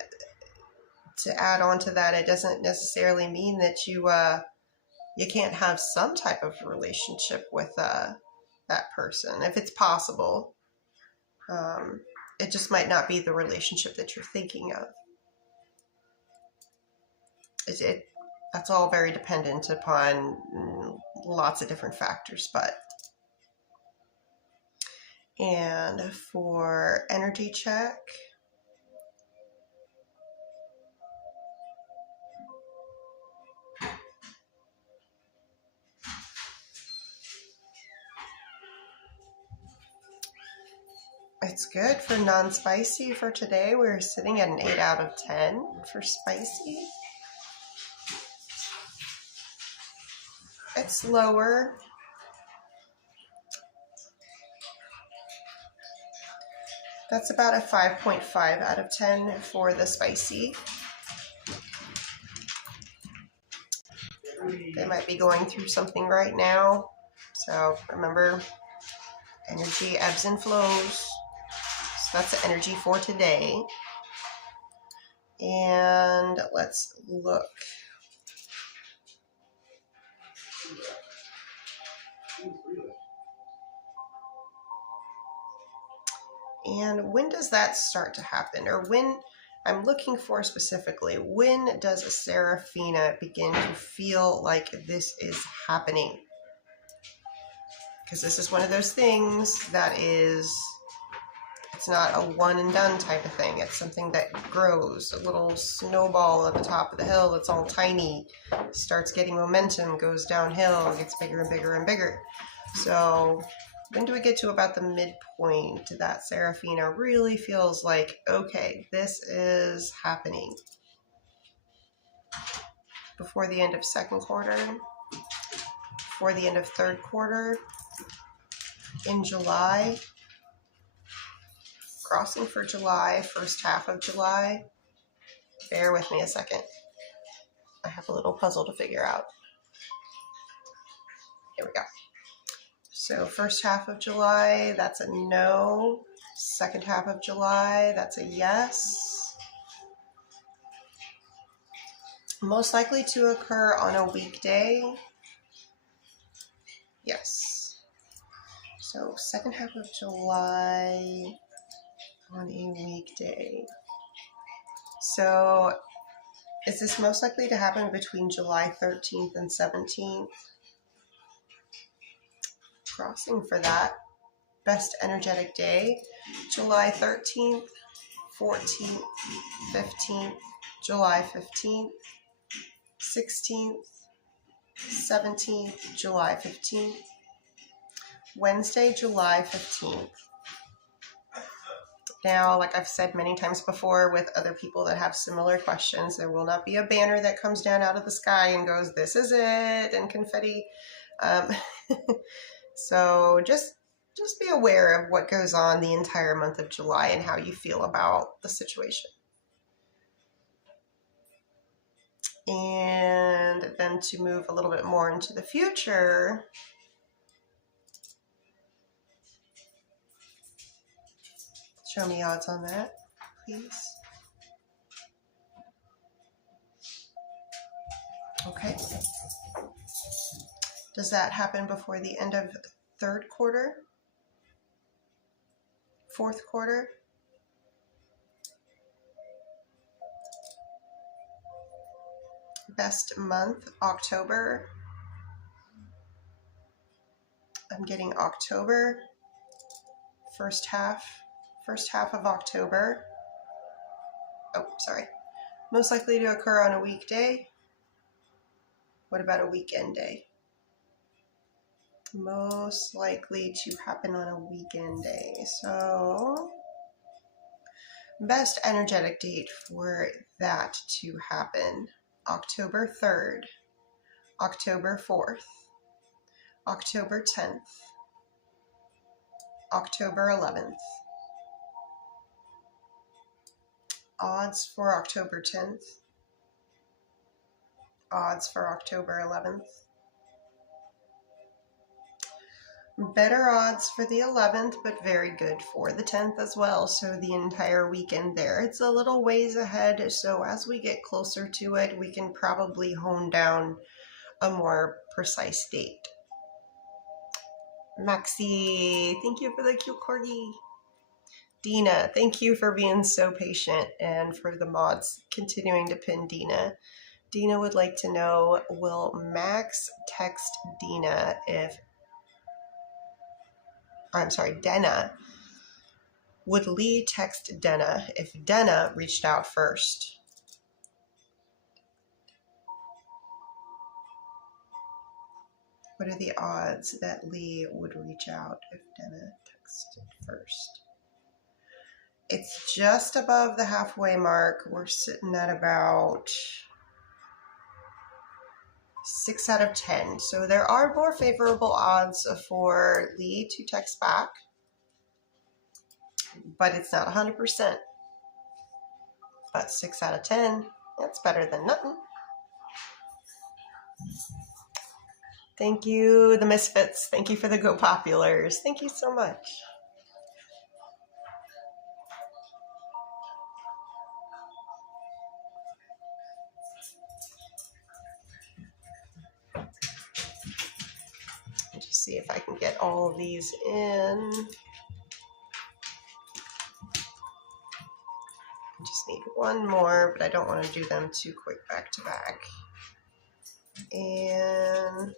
to add on to that, it doesn't necessarily mean that you can't have some type of relationship with that person if it's possible. It just might not be the relationship that you're thinking of. That's all very dependent upon lots of different factors, and for energy check, it's good for non-spicy for today. We're sitting at an 8 out of 10 for spicy. It's lower. That's about a 5.5 out of 10 for the spicy. They might be going through something right now. So remember, energy ebbs and flows. So that's the energy for today. And let's look. And when does that start to happen? Or when, I'm looking for specifically, when does a Serafina begin to feel like this is happening? Because this is one of those things that is, It's not a one and done type of thing. It's something that grows, a little snowball at the top of the hill that's all tiny, starts getting momentum, goes downhill, gets bigger and bigger and bigger. So when do we get to about the midpoint that Seraphina really feels like, okay, this is happening? Before the end of second quarter, before the end of third quarter, in July, crossing for July, first half of July. Bear with me a second. I have a little puzzle to figure out. Here we go. So first half of July, that's a no. Second half of July, that's a yes. Most likely to occur on a weekday. Yes. So second half of July on a weekday. So is this most likely to happen between July 13th and 17th? Crossing for that. Best energetic day, July 13th, 14th, 15th, July 15th, 16th, 17th, July 15th, Wednesday, July 15th. Now, like I've said many times before with other people that have similar questions, there will not be a banner that comes down out of the sky and goes, this is it, and confetti. So just be aware of what goes on the entire month of July and how you feel about the situation. And then to move a little bit more into the future, show me odds on that, please. Okay. Does that happen before the end of third quarter? Fourth quarter? Best month, October. I'm getting October, first half of October. Oh, sorry. Most likely to occur on a weekday. What about a weekend day? Most likely to happen on a weekend day. So, best energetic date for that to happen. October 3rd, October 4th, October 10th, October 11th. Odds for October 10th, odds for October 11th. Better odds for the 11th, but very good for the 10th as well. So the entire weekend there. It's a little ways ahead, so as we get closer to it, we can probably hone down a more precise date. Maxie, thank you for the cute corgi. Dina, thank you for being so patient and for the mods continuing to pin Dina. Dina would like to know, will Max text Dina if Denna. Would Lee text Denna if Denna reached out first? What are the odds that Lee would reach out if Denna texted first? It's just above the halfway mark. We're sitting at about 6 out of 10. So there are more favorable odds for Lee to text back, but it's not 100%. But 6 out of 10, that's better than nothing. Thank you, the Misfits. Thank you for the Go Populars. Thank you so much. Just see if I can get all of these in. I just need one more, but I don't want to do them too quick back to back. And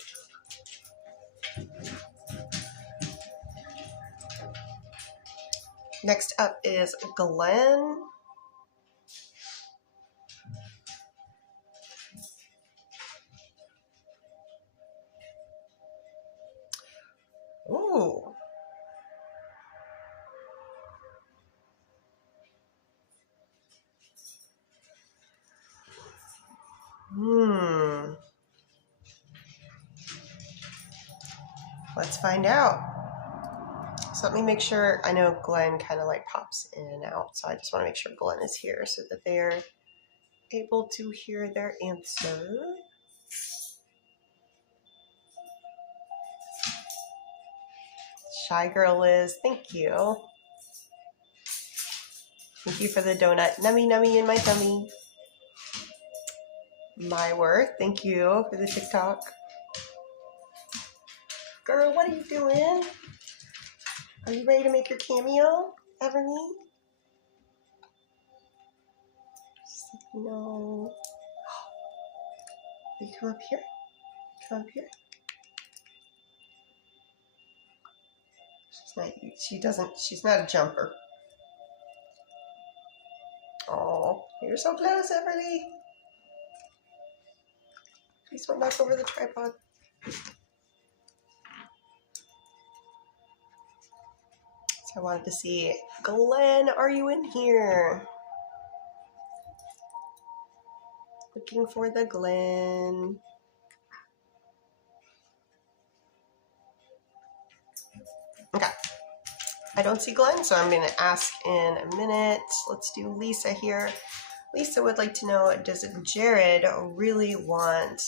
Next up is Glenn. Ooh. Let's find out. So let me make sure. I know Glenn kind of like pops in and out, so I just want to make sure Glenn is here so that they're able to hear their answer. Shy girl Liz, thank you. Thank you for the donut. Nummy nummy in my tummy. My worth, thank you for the TikTok. Girl, what are you doing? Are you ready to make your cameo, Everly? No. Will you come up here? Come up here. She's not a jumper. Oh, you're so close, Everly. Please run back over the tripod. So I wanted to see, Glenn, are you in here? Looking for the Glenn. Okay. I don't see Glenn, so I'm going to ask in a minute. Let's do Lisa here. Lisa would like to know, does Jared really want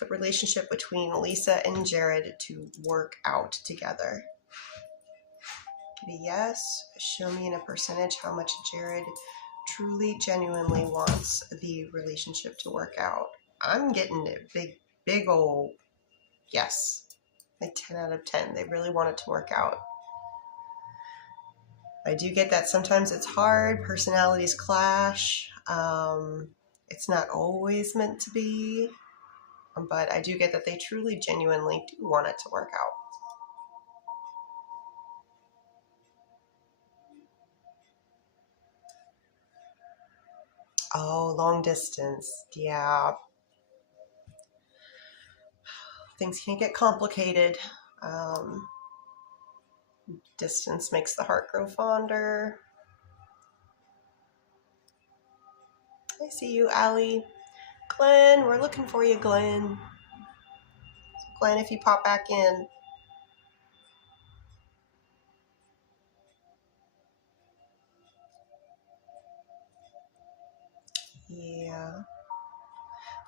the relationship between Lisa and Jared to work out together? Give a yes. Show me in a percentage how much Jared truly, genuinely wants the relationship to work out. I'm getting a big old yes. Like 10 out of 10. They really want it to work out. I do get that sometimes it's hard. Personalities clash. It's not always meant to be. But I do get that they truly, genuinely do want it to work out. Oh, long distance. Yeah. Things can get complicated. Distance makes the heart grow fonder. I see you, Allie. Glenn, we're looking for you, Glenn. Glenn, if you pop back in. Yeah.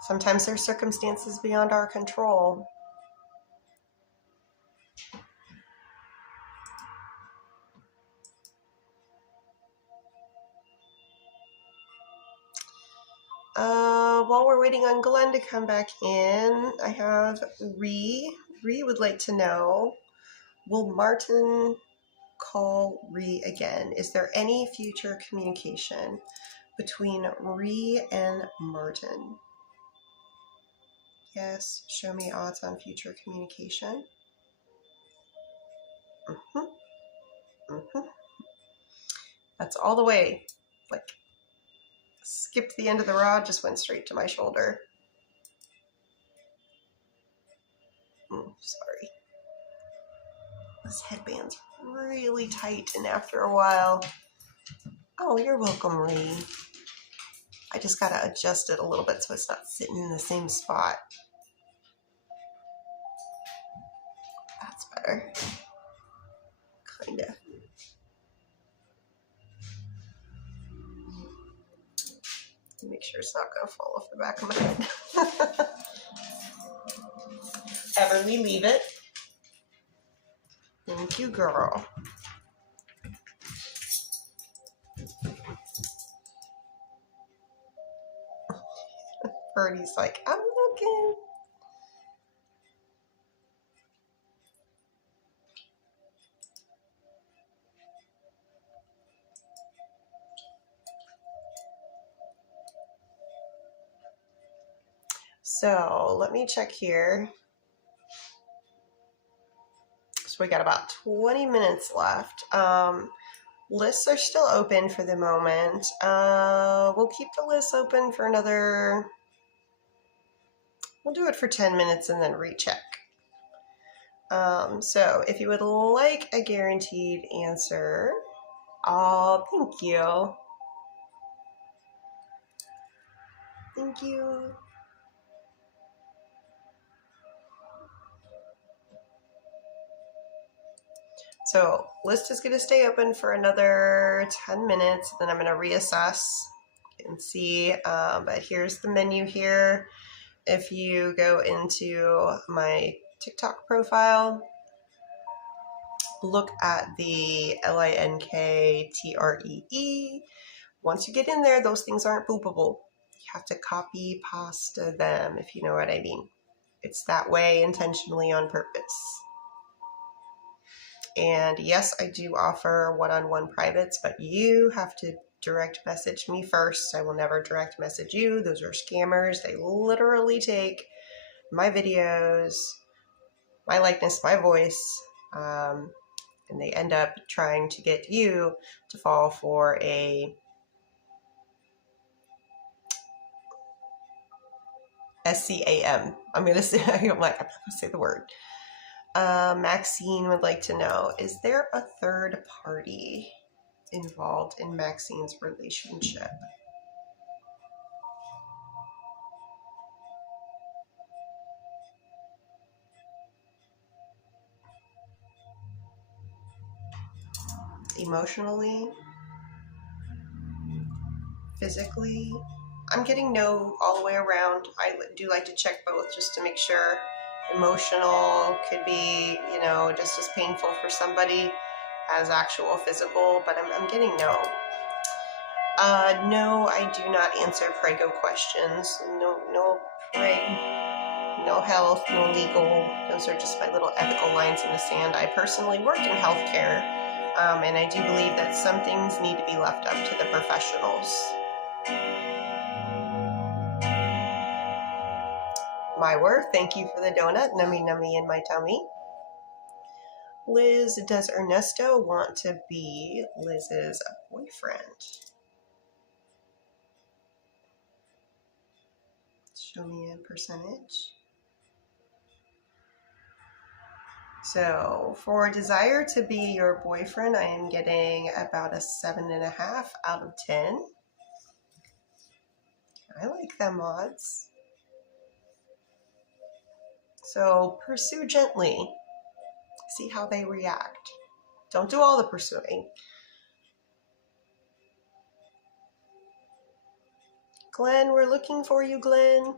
Sometimes there's circumstances beyond our control. While we're waiting on Glenn to come back in, I have Ree. Ree would like to know, will Martin call Ree again? Is there any future communication between Ree and Martin? Yes, show me odds on future communication. That's all the way. Like, skipped the end of the rod, just went straight to my shoulder. Sorry. This headband's really tight, and after a while... Oh, you're welcome, Ree. I just gotta adjust it a little bit so it's not sitting in the same spot. That's better. Kinda. Make sure it's not gonna fall off the back of my head. Everly, leave it. Thank you, girl. Birdie's like, I'm looking. So let me check here. So we got about 20 minutes left. Lists are still open for the moment. We'll keep the lists open for another, we'll do it for 10 minutes and then recheck. So if you would like a guaranteed answer, oh, thank you. Thank you. So list is going to stay open for another 10 minutes. Then I'm going to reassess and see. But here's the menu here. If you go into my TikTok profile, look at the LINKTREE. Once you get in there, those things aren't boopable. You have to copy pasta them, if you know what I mean. It's that way intentionally on purpose. And yes, I do offer one-on-one privates, but you have to direct message me first. I will never direct message you. Those are scammers. They literally take my videos, my likeness, my voice, and they end up trying to get you to fall for a SCAM. I'm going to say, I'm not going to say the word. Maxine would like to know, is there a third party involved in Maxine's relationship? Emotionally, physically? I'm getting no all the way around. I do like to check both just to make sure. Emotional could be, you know, just as painful for somebody as actual physical, but I'm getting no. No, I do not answer prego questions. No preg, no health, no legal. Those are just my little ethical lines in the sand. I personally work in healthcare, and I do believe that some things need to be left up to the professionals. My word, thank you for the donut. Nummy nummy in my tummy. Liz, does Ernesto want to be Liz's boyfriend? Show me a percentage. So for desire to be your boyfriend, I am getting about a 7.5 out of 10. I like them odds. So pursue gently. See how they react. Don't do all the pursuing. Glenn, we're looking for you, Glenn.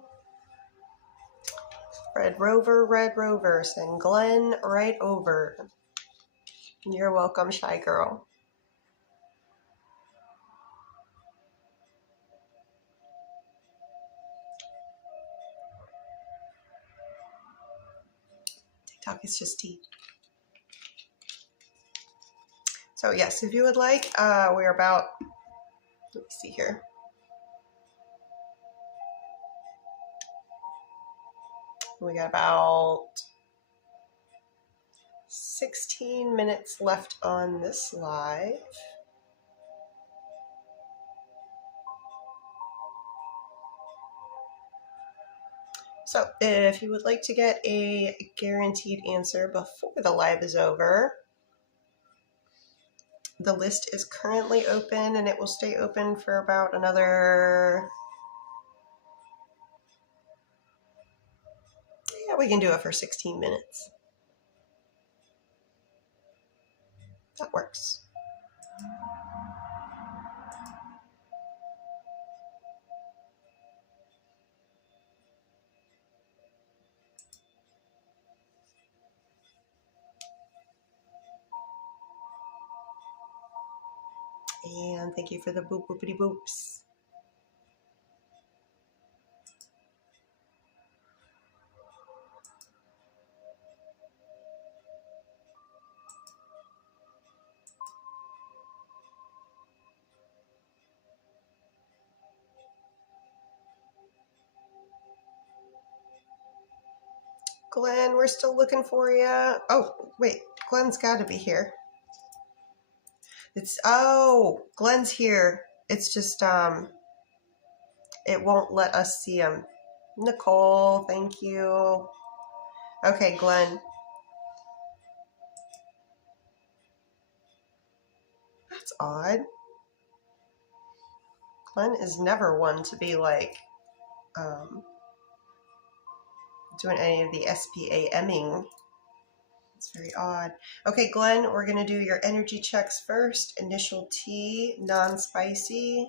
Red Rover, send Glenn right over. You're welcome, shy girl. TikTok is just tea. So yes, if you would like, we're about, let me see here. We got about 16 minutes left on this live. So if you would like to get a guaranteed answer before the live is over, the list is currently open and it will stay open for about another, yeah, we can do it for 16 minutes. That works. And thank you for the boop boopity boops. Glenn, we're still looking for you. Oh, wait, Glenn's got to be here. Oh, Glenn's here. It's just, it won't let us see him. Nicole, thank you. Okay, Glenn. That's odd. Glenn is never one to be like, doing any of the SPAMing. It's very odd. Okay, Glenn, we're going to do your energy checks first. Initial T, non-spicy.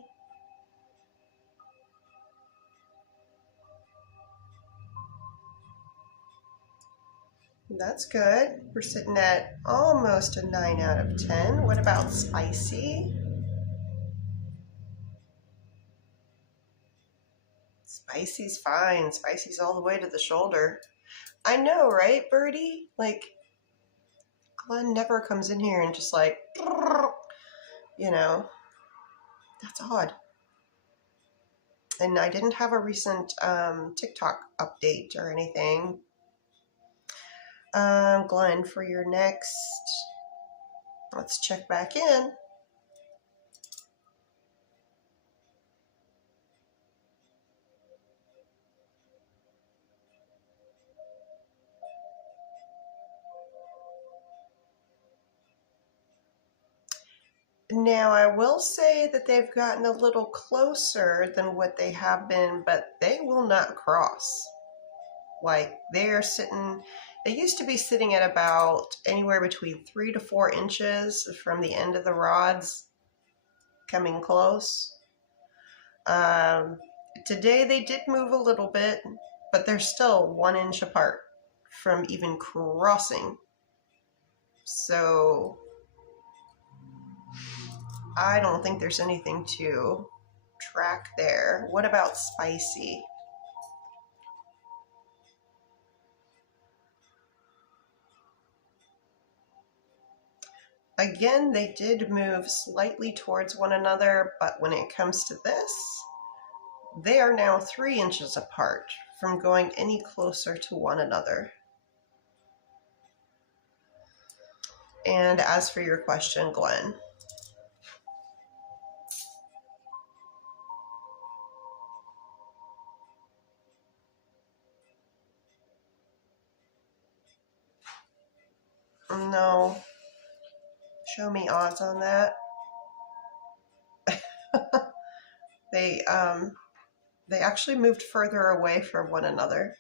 That's good. We're sitting at almost a 9 out of 10. What about spicy? Spicy's fine. Spicy's all the way to the shoulder. I know, right, Birdie? Like, Glenn never comes in here and just like, you know, that's odd. And I didn't have a recent TikTok update or anything. Glenn, for your next, let's check back in. Now, I will say that they've gotten a little closer than what they have been, but they will not cross. Like, they're sitting, they used to be sitting at about anywhere between 3 to 4 inches from the end of the rods, coming close. Today they did move a little bit, but they're still 1 inch apart from even crossing. So I don't think there's anything to track there. What about spicy? Again, they did move slightly towards one another, but when it comes to this, they are now 3 inches apart from going any closer to one another. And as for your question, Glenn, no. Show me odds on that. They actually moved further away from one another.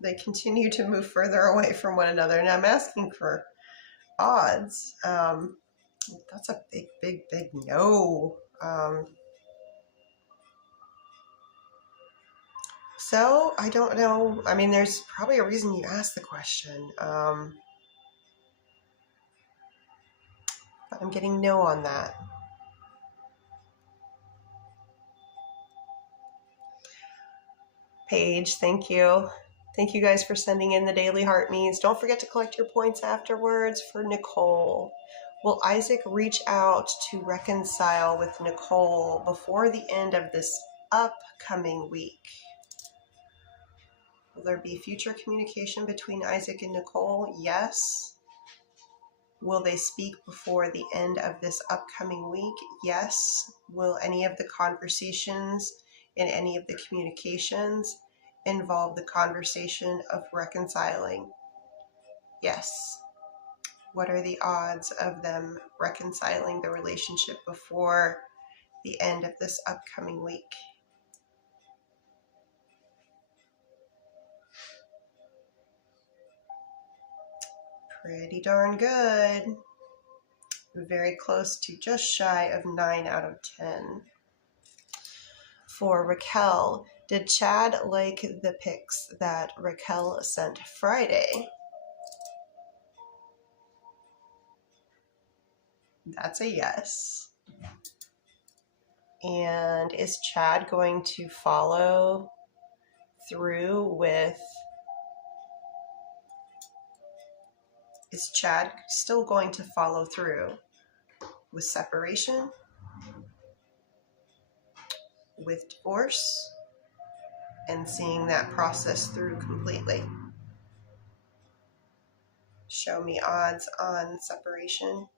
They continue to move further away from one another. And I'm asking for odds. That's a big, big, big no. So I don't know. I mean, there's probably a reason you asked the question. But I'm getting no on that. Paige, thank you. Thank you guys for sending in the daily heart means. Don't forget to collect your points afterwards. For Nicole, will Isaac reach out to reconcile with Nicole before the end of this upcoming week? Will there be future communication between Isaac and Nicole? Yes. Will they speak before the end of this upcoming week? Yes. Will any of the conversations and any of the communications involve the conversation of reconciling? Yes. What are the odds of them reconciling the relationship before the end of this upcoming week? Pretty darn good. Very close to just shy of 9 out of 10. For Raquel, did Chad like the pics that Raquel sent Friday? That's a yes. And is Chad going to follow through with... Is Chad still going to follow through with separation? With divorce? and seeing that process through completely. Show me odds on separation.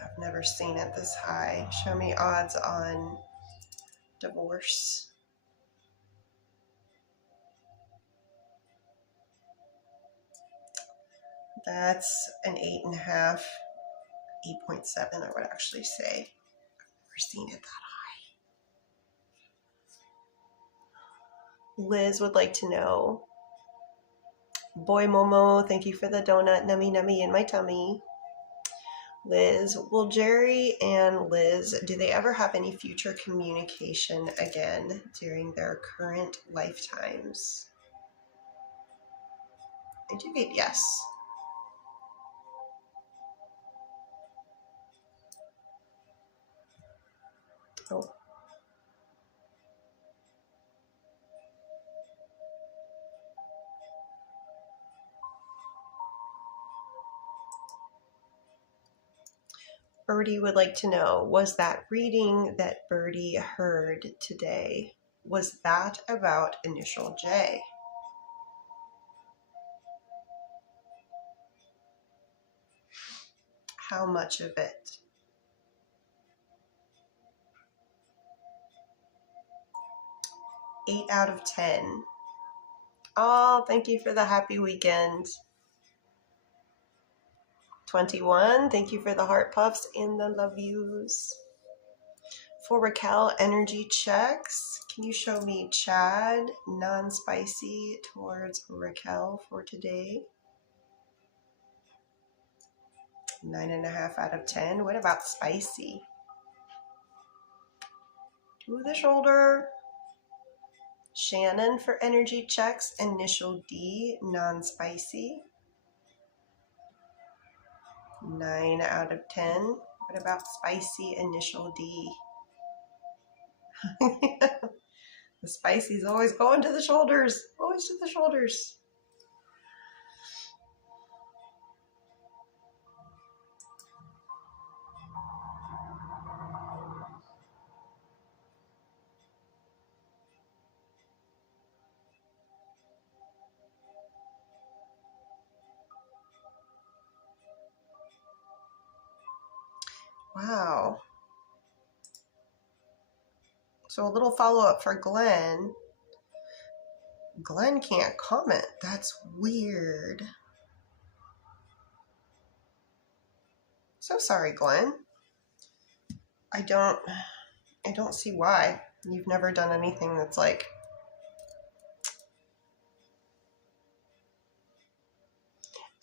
I've never seen it this high. Show me odds on divorce. That's an 8.5, 8.7, I would actually say. I've never seen it that high. Liz would like to know. Boy Momo, thank you for the donut. Nummy nummy in my tummy. Liz, will Jerry and Liz, do they ever have any future communication again during their current lifetimes? I do get yes. Oh. Birdie would like to know, was that reading that Birdie heard today, was that about initial J? How much of it? 8 out of 10. Oh, thank you for the happy weekend. 21, thank you for the heart puffs and the love yous. For Raquel, energy checks. Can you show me Chad, non-spicy, towards Raquel for today? 9.5 out of 10. What about spicy? To the shoulder. Shannon for energy checks, initial D, non-spicy. 9 out of 10. What about spicy, initial D? The spicy's always going to the shoulders. Always to the shoulders. Wow. So a little follow-up for Glenn. Glenn can't comment. That's weird. So sorry, Glenn. I don't see why. You've never done anything that's like...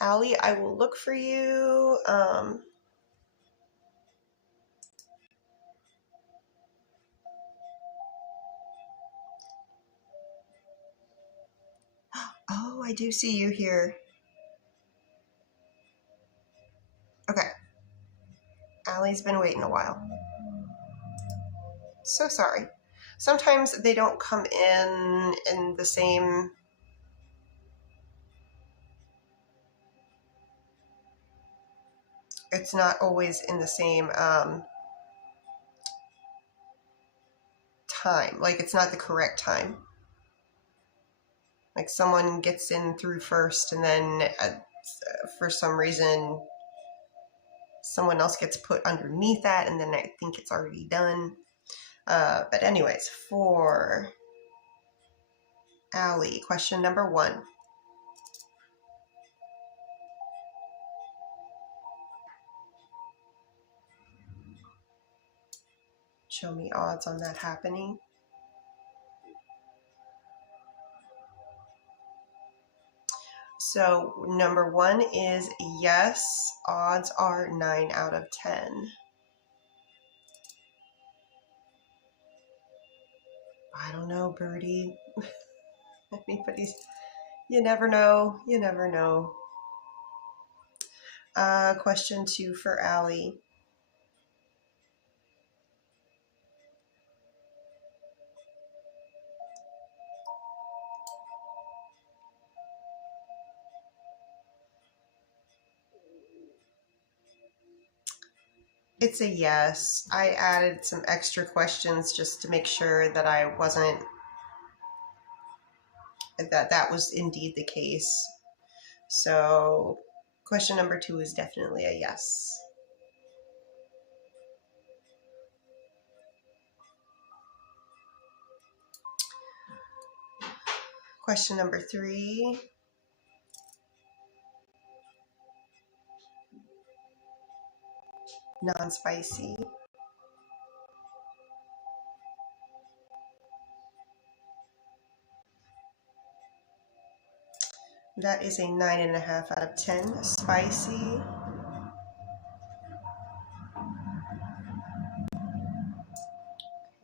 Allie, I will look for you. Oh, I do see you here. Okay. Allie's been waiting a while. So sorry. Sometimes they don't come in the same... It's not always in the same time. Like, it's not the correct time. Like, someone gets in through first, and then for some reason, someone else gets put underneath that, and then I think it's already done. But anyways, for Allie, question number 1. Show me odds on that happening. So number 1 is yes, odds are 9 out of 10. I don't know, Birdie. Anybody's, you never know, you never know. Question 2 for Allie. It's a yes. I added some extra questions just to make sure that I wasn't, that was indeed the case. So question number 2 is definitely a yes. Question number 3. Non-spicy. That is a 9.5 out of 10. Spicy.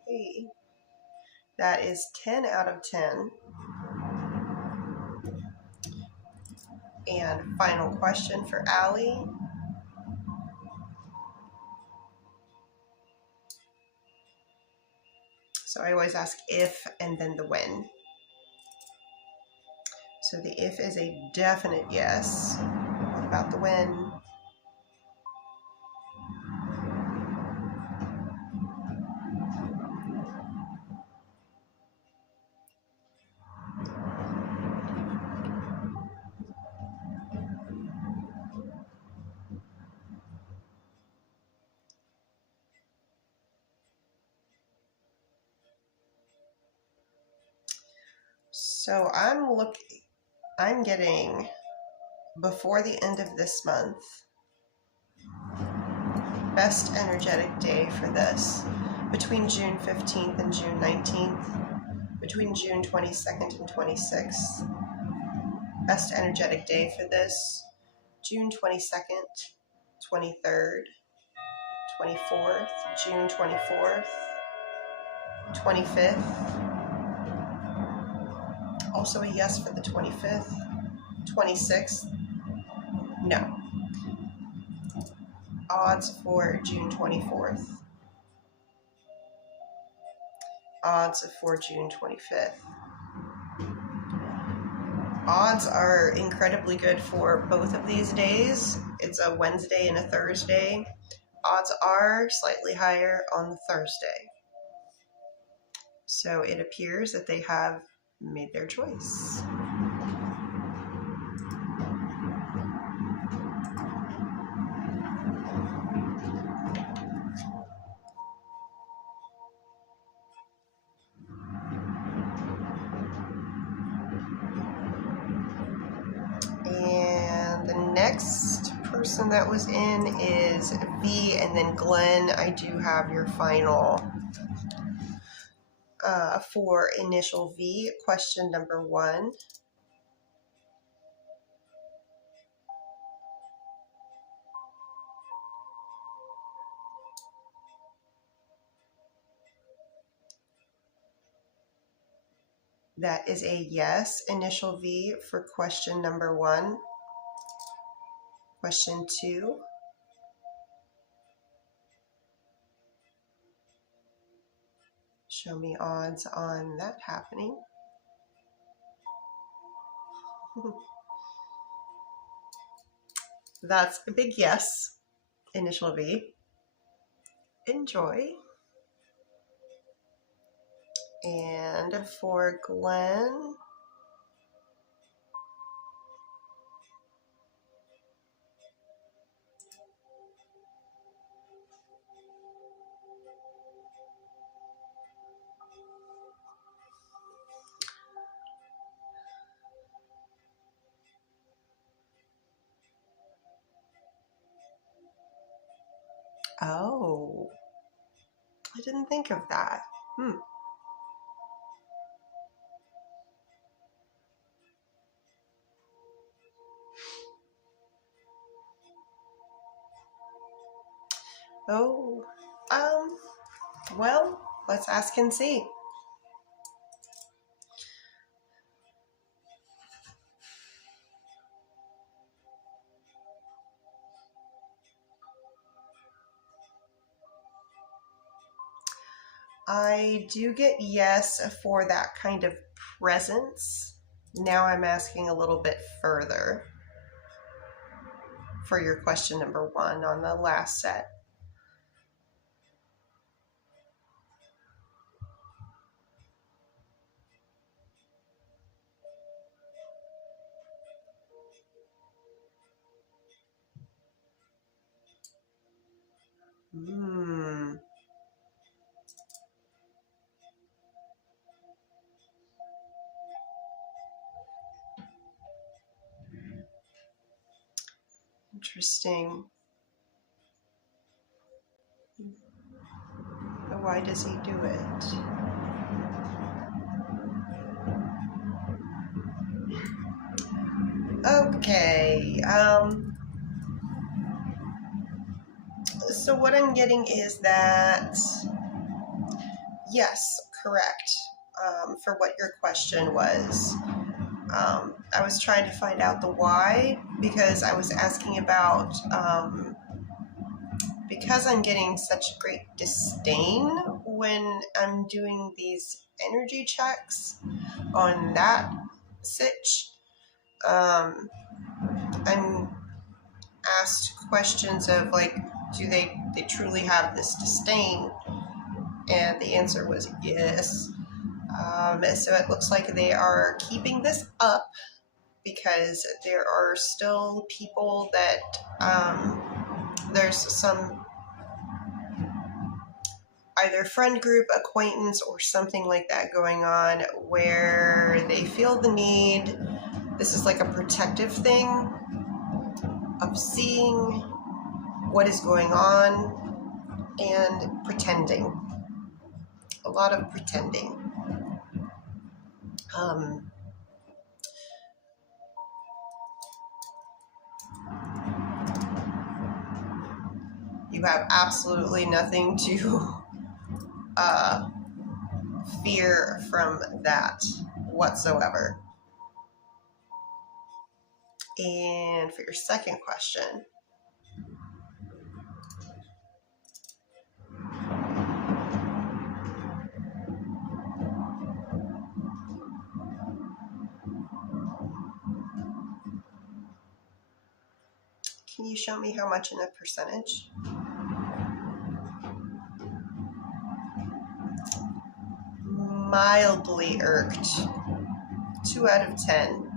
Okay. That is 10 out of 10. And final question for Allie. So I always ask if and then the when. So the if is a definite yes. What about the when? So I'm getting, before the end of this month, best energetic day for this, between June 15th and June 19th, between June 22nd and 26th. Best energetic day for this, June 22nd, 23rd, 24th, June 24th, 25th. Also a yes for the 25th, 26th. No. Odds for June 24th. Odds for June 25th. Odds are incredibly good for both of these days. It's a Wednesday and a Thursday. Odds are slightly higher on the Thursday. So it appears that they have made their choice. And the next person that was in is V, and then Glenn, I do have your final for initial V. Question number 1. That is a yes, initial V for question number 1. Question 2. Show me odds on that happening. That's a big yes, initial V. Enjoy. And for Glenn, oh, I didn't think of that. Oh, well, let's ask and see. I do get yes for that kind of presence. Now I'm asking a little bit further for your question number 1 on the last set. Interesting. Why does he do it? Okay. So what I'm getting is that, yes, correct, for what your question was. I was trying to find out the why, because I was asking about, because I'm getting such great disdain when I'm doing these energy checks on that sitch. I'm asked questions of like, do they truly have this disdain? And the answer was yes. So it looks like they are keeping this up because there are still people that there's some either friend group, acquaintance, or something like that going on where they feel the need. This is like a protective thing of seeing what is going on and pretending. A lot of pretending. You have absolutely nothing to fear from that whatsoever. And for your second question, can you show me how much in a percentage? Mildly irked. 2 out of 10.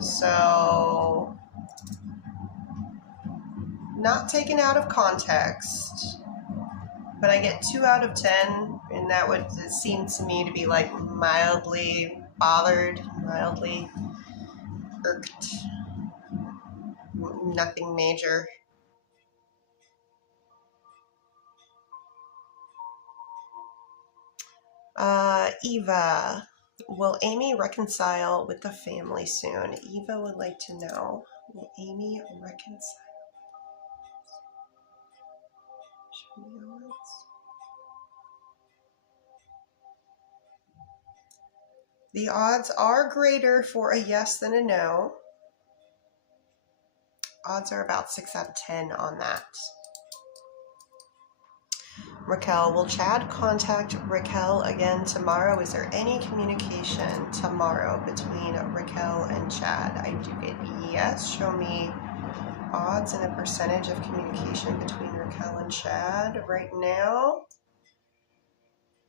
So, not taken out of context, but I get 2 out of 10, and that would seem to me to be like mildly bothered, mildly irked. Nothing major. Eva, will Amy reconcile with the family soon? Eva would like to know, will Amy reconcile? The odds are greater for a yes than a no. Odds are about 6 out of 10 on that. Raquel, will Chad contact Raquel again tomorrow? Is there any communication tomorrow between Raquel and Chad? I do get yes. Show me odds and a percentage of communication between Raquel and Chad right now.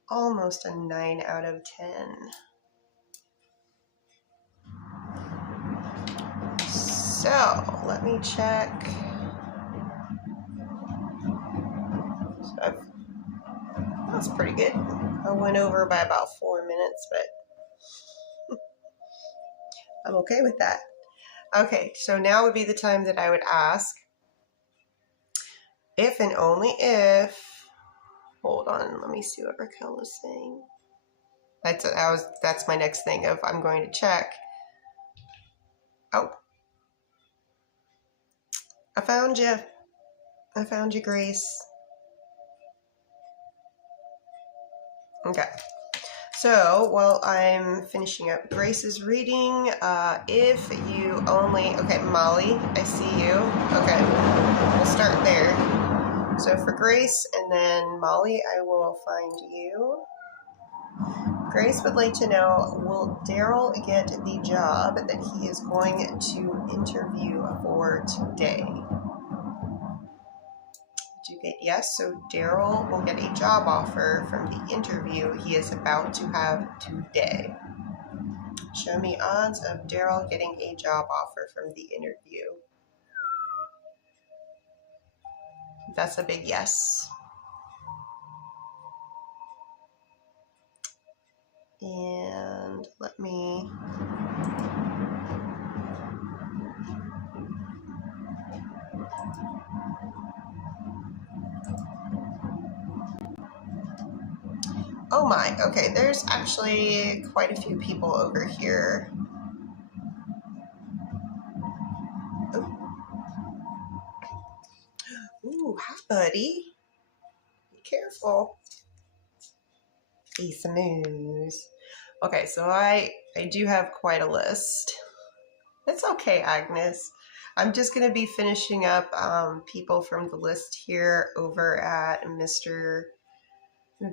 Almost a 9 out of 10. So let me check. So that's pretty good. I went over by about 4 minutes, but I'm okay with that. Okay, so now would be the time that I would ask, if and only if, hold on, let me see what Raquel is saying. That's my next thing of I'm going to check. Oh, I found you. I found you, Grace. Okay. So while I'm finishing up Grace's reading, if you only, okay, Molly, I see you. Okay, we'll start there. So for Grace and then Molly, I will find you. Grace would like to know, will Daryl get the job that he is going to interview for today? Do you get yes? So Daryl will get a job offer from the interview he is about to have today. Show me odds of Daryl getting a job offer from the interview. That's a big yes. And let me... Oh my, okay, there's actually quite a few people over here. Ooh, hi buddy. Be careful. Eat some moose. Okay, so I do have quite a list. It's okay, Agnes. I'm just going to be finishing up people from the list here over at Mr.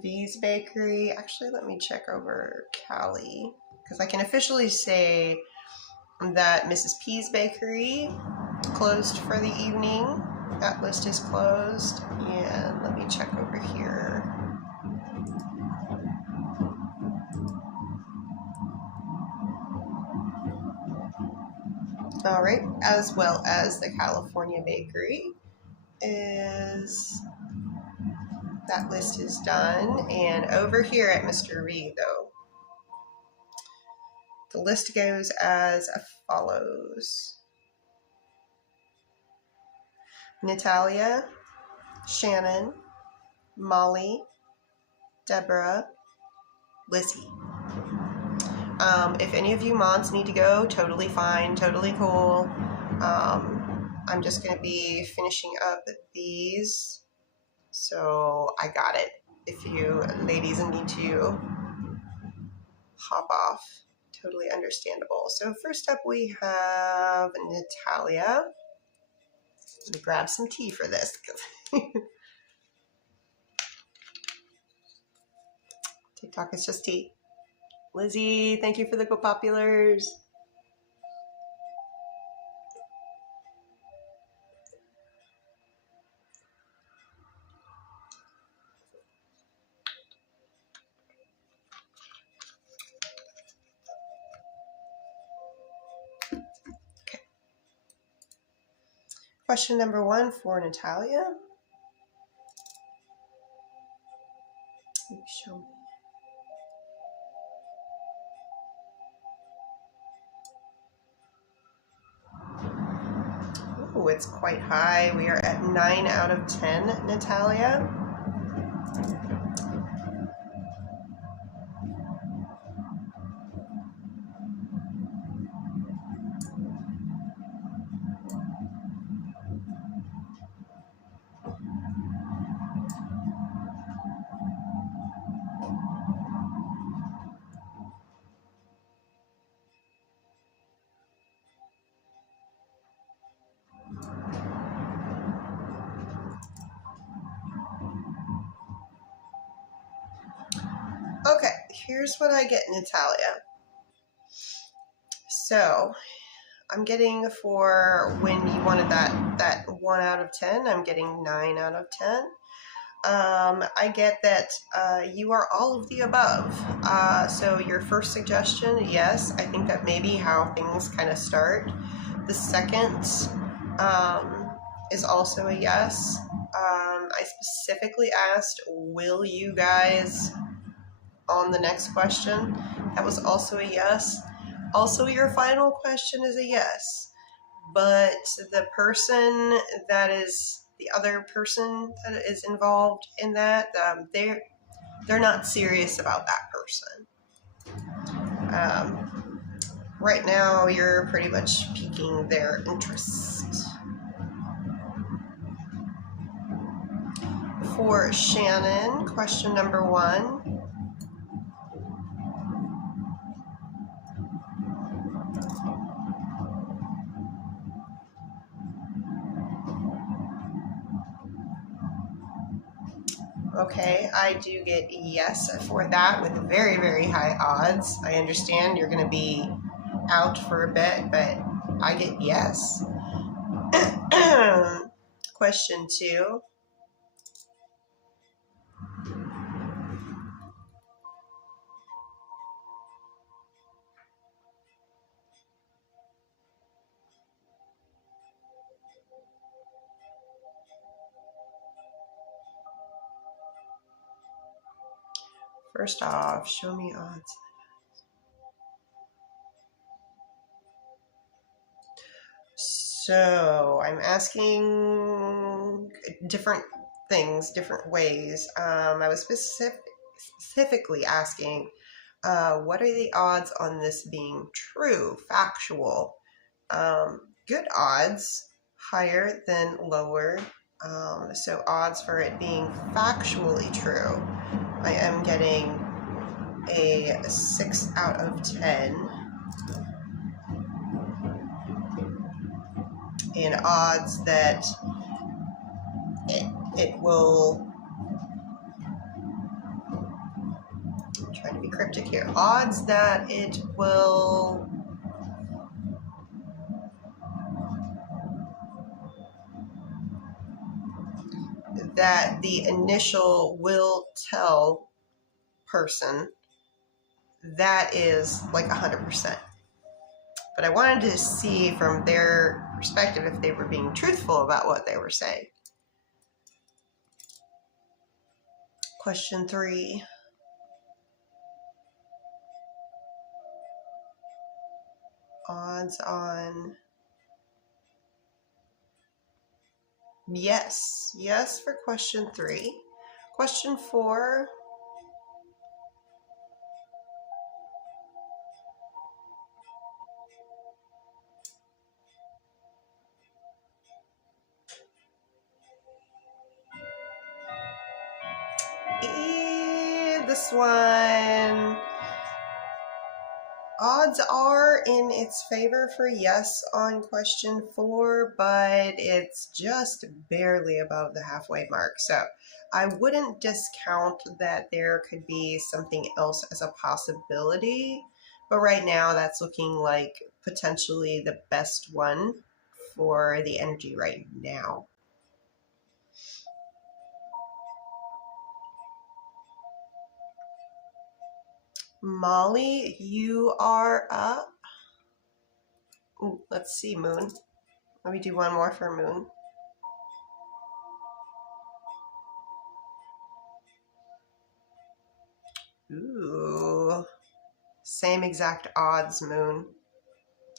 V's Bakery. Actually, let me check over Callie, because I can officially say that Mrs. P's Bakery closed for the evening. That list is closed. And let me check over here. All right, as well as the California Bakery is... that list is done. And over here at Mr. Reed, though, the list goes as follows: Natalia, Shannon, Molly, Deborah, Lizzie. If any of you mods need to go, totally fine, totally cool. I'm just going to be finishing up these, so I got it. If you ladies need to hop off, totally understandable. So first up we have Natalia. Let me grab some tea for this. TikTok is just tea. Lizzie, thank you for the go-populars. Okay. Question number 1 for Natalia. Show me. Oh, it's quite high. We are at 9 out of 10, Natalia. Okay, here's what I get, Natalia. So I'm getting, for when you wanted that 1 out of 10, I'm getting 9 out of 10. I get that you are all of the above. So your first suggestion, yes, I think that may be how things kind of start. The second is also a yes. I specifically asked, will you guys on the next question? That was also a yes. Also, your final question is a yes. But the person that is, the other person that is involved in that, they're not serious about that person. Right now, you're pretty much piquing their interest. For Shannon, question number 1. Okay, I do get yes for that with very, very high odds. I understand you're going to be out for a bit, but I get yes. Question 2. First off, show me odds. So I'm asking different things, different ways. I was specifically asking, what are the odds on this being true, factual? Good odds, higher than lower. So odds for it being factually true, I am getting a 6 out of 10. And odds that it will, I'm trying to be cryptic here, odds that it will, that the initial will tell person, that is like 100%. But I wanted to see from their perspective if they were being truthful about what they were saying. Question 3. Odds on yes. Yes for question 3. Question 4. This one, odds are in its favor for yes on question 4, but it's just barely above the halfway mark. So I wouldn't discount that there could be something else as a possibility, but right now that's looking like potentially the best one for the energy right now. Molly, you are up. Ooh, let's see, Moon. Let me do one more for Moon. Ooh. Same exact odds, Moon.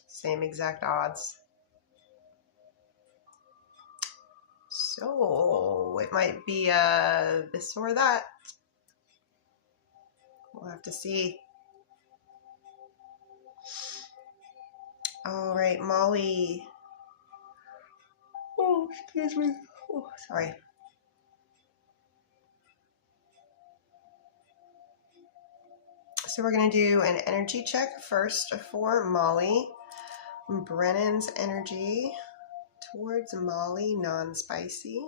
Same exact odds. So it might be this or that. We'll have to see. All right, Molly. Oh, excuse me. Oh, sorry. So we're going to do an energy check first for Molly. Brennan's energy towards Molly, non-spicy.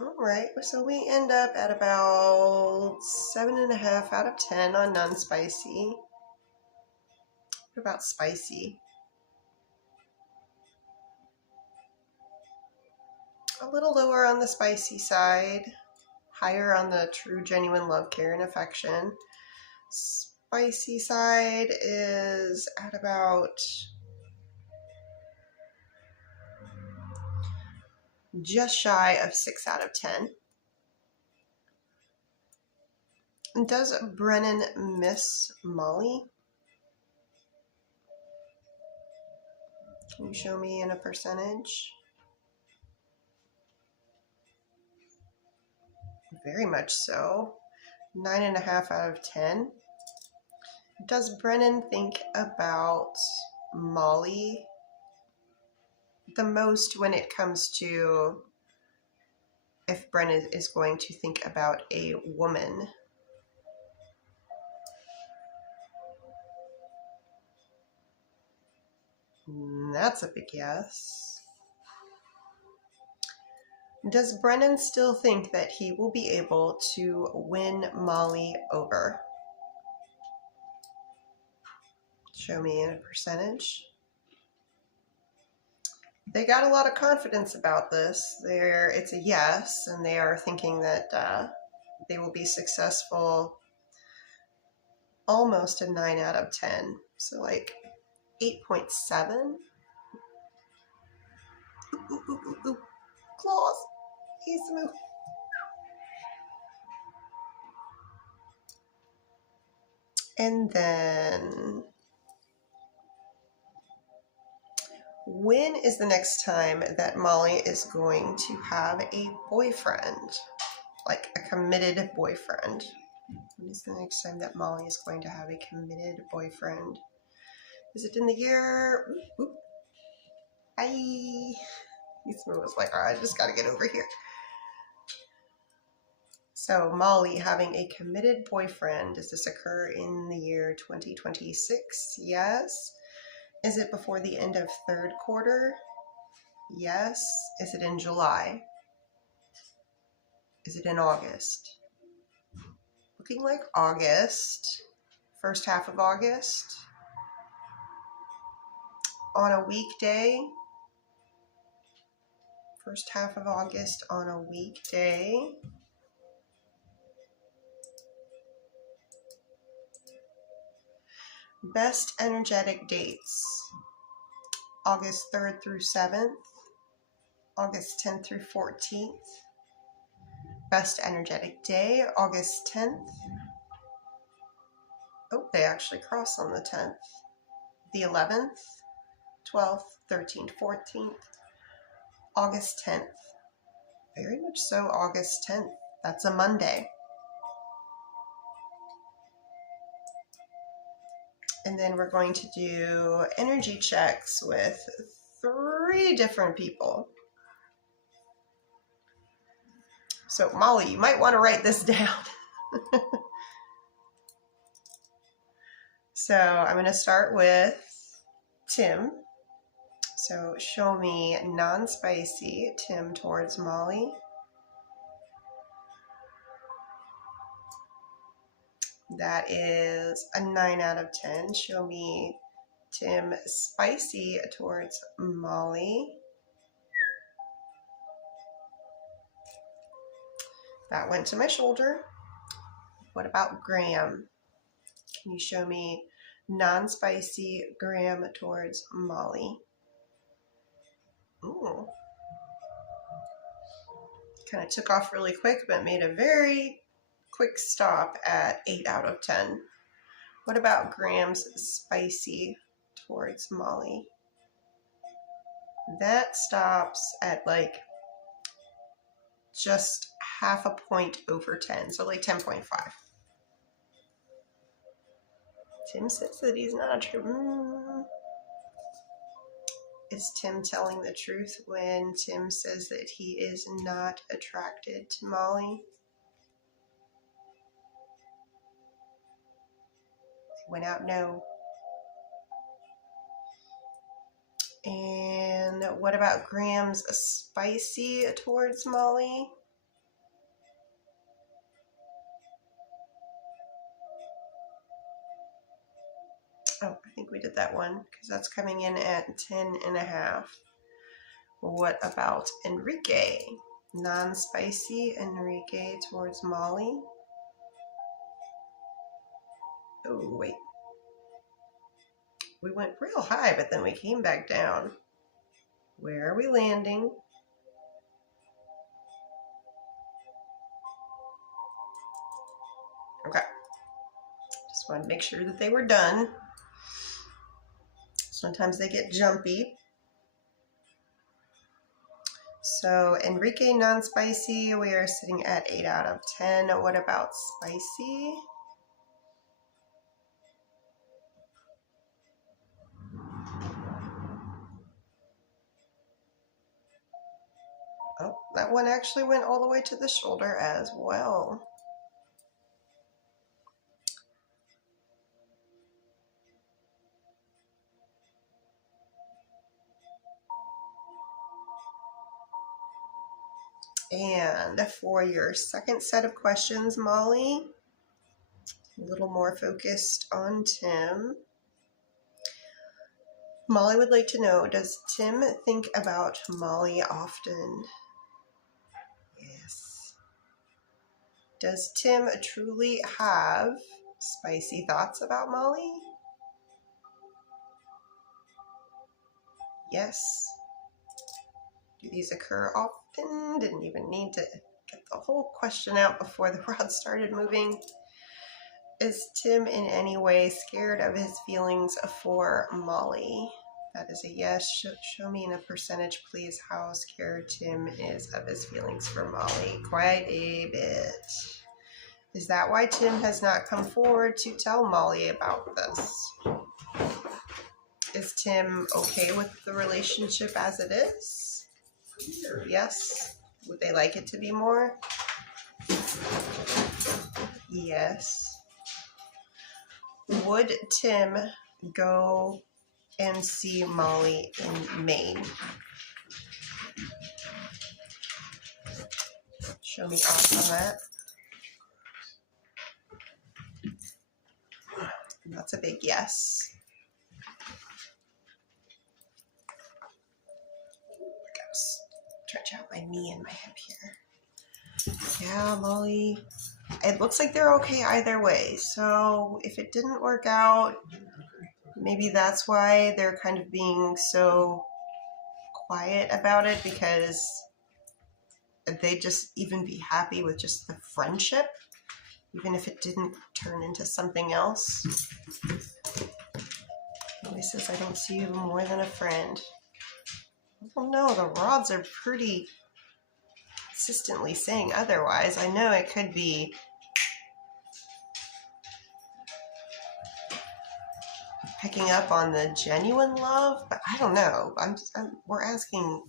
All right, so we end up at about 7.5 out of 10 on non-spicy. What about spicy? A little lower on the spicy side, higher on the true, genuine love, care, and affection. Spicy side is at about just shy of 6 out of 10. Does Brennan miss Molly? Can you show me in a percentage? Very much so. 9.5 out of 10. Does Brennan think about Molly the most when it comes to if Brennan is going to think about a woman? That's a big yes. Does Brennan still think that he will be able to win Molly over? Show me in a percentage. They got a lot of confidence about this. It's a yes, and they are thinking that they will be successful almost a 9 out of 10. So like 8.7. Ooh, ooh, ooh, ooh. Claws. He's moving. And then, when is the next time that Molly is going to have a boyfriend? Like a committed boyfriend. When is the next time that Molly is going to have a committed boyfriend? Is it in the year? Oop, oop. Hi. He's was like, all right, I just got to get over here. So Molly having a committed boyfriend, does this occur in the year 2026? Yes. Is it before the end of third quarter? Yes. Is it in July? Is it in August? Looking like August. First half of August. On a weekday. First half of August on a weekday. Best energetic dates. August 3rd through 7th. August 10th through 14th. Best energetic day, August 10th. Oh, they actually cross on the 10th. The 11th, 12th, 13th, 14th. August 10th. Very much so, August 10th. That's a Monday. And then we're going to do energy checks with 3 different people. So Molly, you might want to write this down. So I'm going to start with Tim. So show me non-spicy Tim towards Molly. That is a 9 out of 10. Show me Tim spicy towards Molly. That went to my shoulder. What about Graham? Can you show me non-spicy Graham towards Molly? Ooh. Kind of took off really quick, but made a very quick stop at 8 out of 10. What about Graham's spicy towards Molly? That stops at like just half a point over 10, so like 10.5. Tim says that he's not true. Is Tim telling the truth when Tim says that he is not attracted to Molly? Went out no. And what about Graham's spicy towards Molly? Oh, I think we did that one because that's coming in at 10.5. What about Enrique? Non-spicy Enrique towards Molly. Oh, wait. We went real high, but then we came back down. Where are we landing? Okay. Just wanted to make sure that they were done. Sometimes they get jumpy. So Enrique non-spicy, we are sitting at 8 out of 10. What about spicy? Oh, that one actually went all the way to the shoulder as well. And for your second set of questions, Molly, a little more focused on Tim. Molly would like to know, does Tim think about Molly often? Yes. Does Tim truly have spicy thoughts about Molly? Yes. Do these occur often? second. Didn't even need to get the whole question out before the rod started moving. Is Tim in any way scared of his feelings for Molly? That is a yes. Show me in a percentage, please, how scared Tim is of his feelings for Molly. Quite a bit. Is that why Tim has not come forward to tell Molly about this? Is Tim okay with the relationship as it is? Yes. Would they like it to be more? Yes. Would Tim go and see Molly in Maine? Show me off on that. That's a big yes. I gotta stretch out my knee and my hip here. Yeah, Molly. It looks like they're okay either way. So if it didn't work out, maybe that's why they're kind of being so quiet about it, because they'd just even be happy with just the friendship, even if it didn't turn into something else. He says, I don't see you more than a friend. Well, no, the rods are pretty consistently saying otherwise. I know it could be picking up on the genuine love, but I don't know. We're asking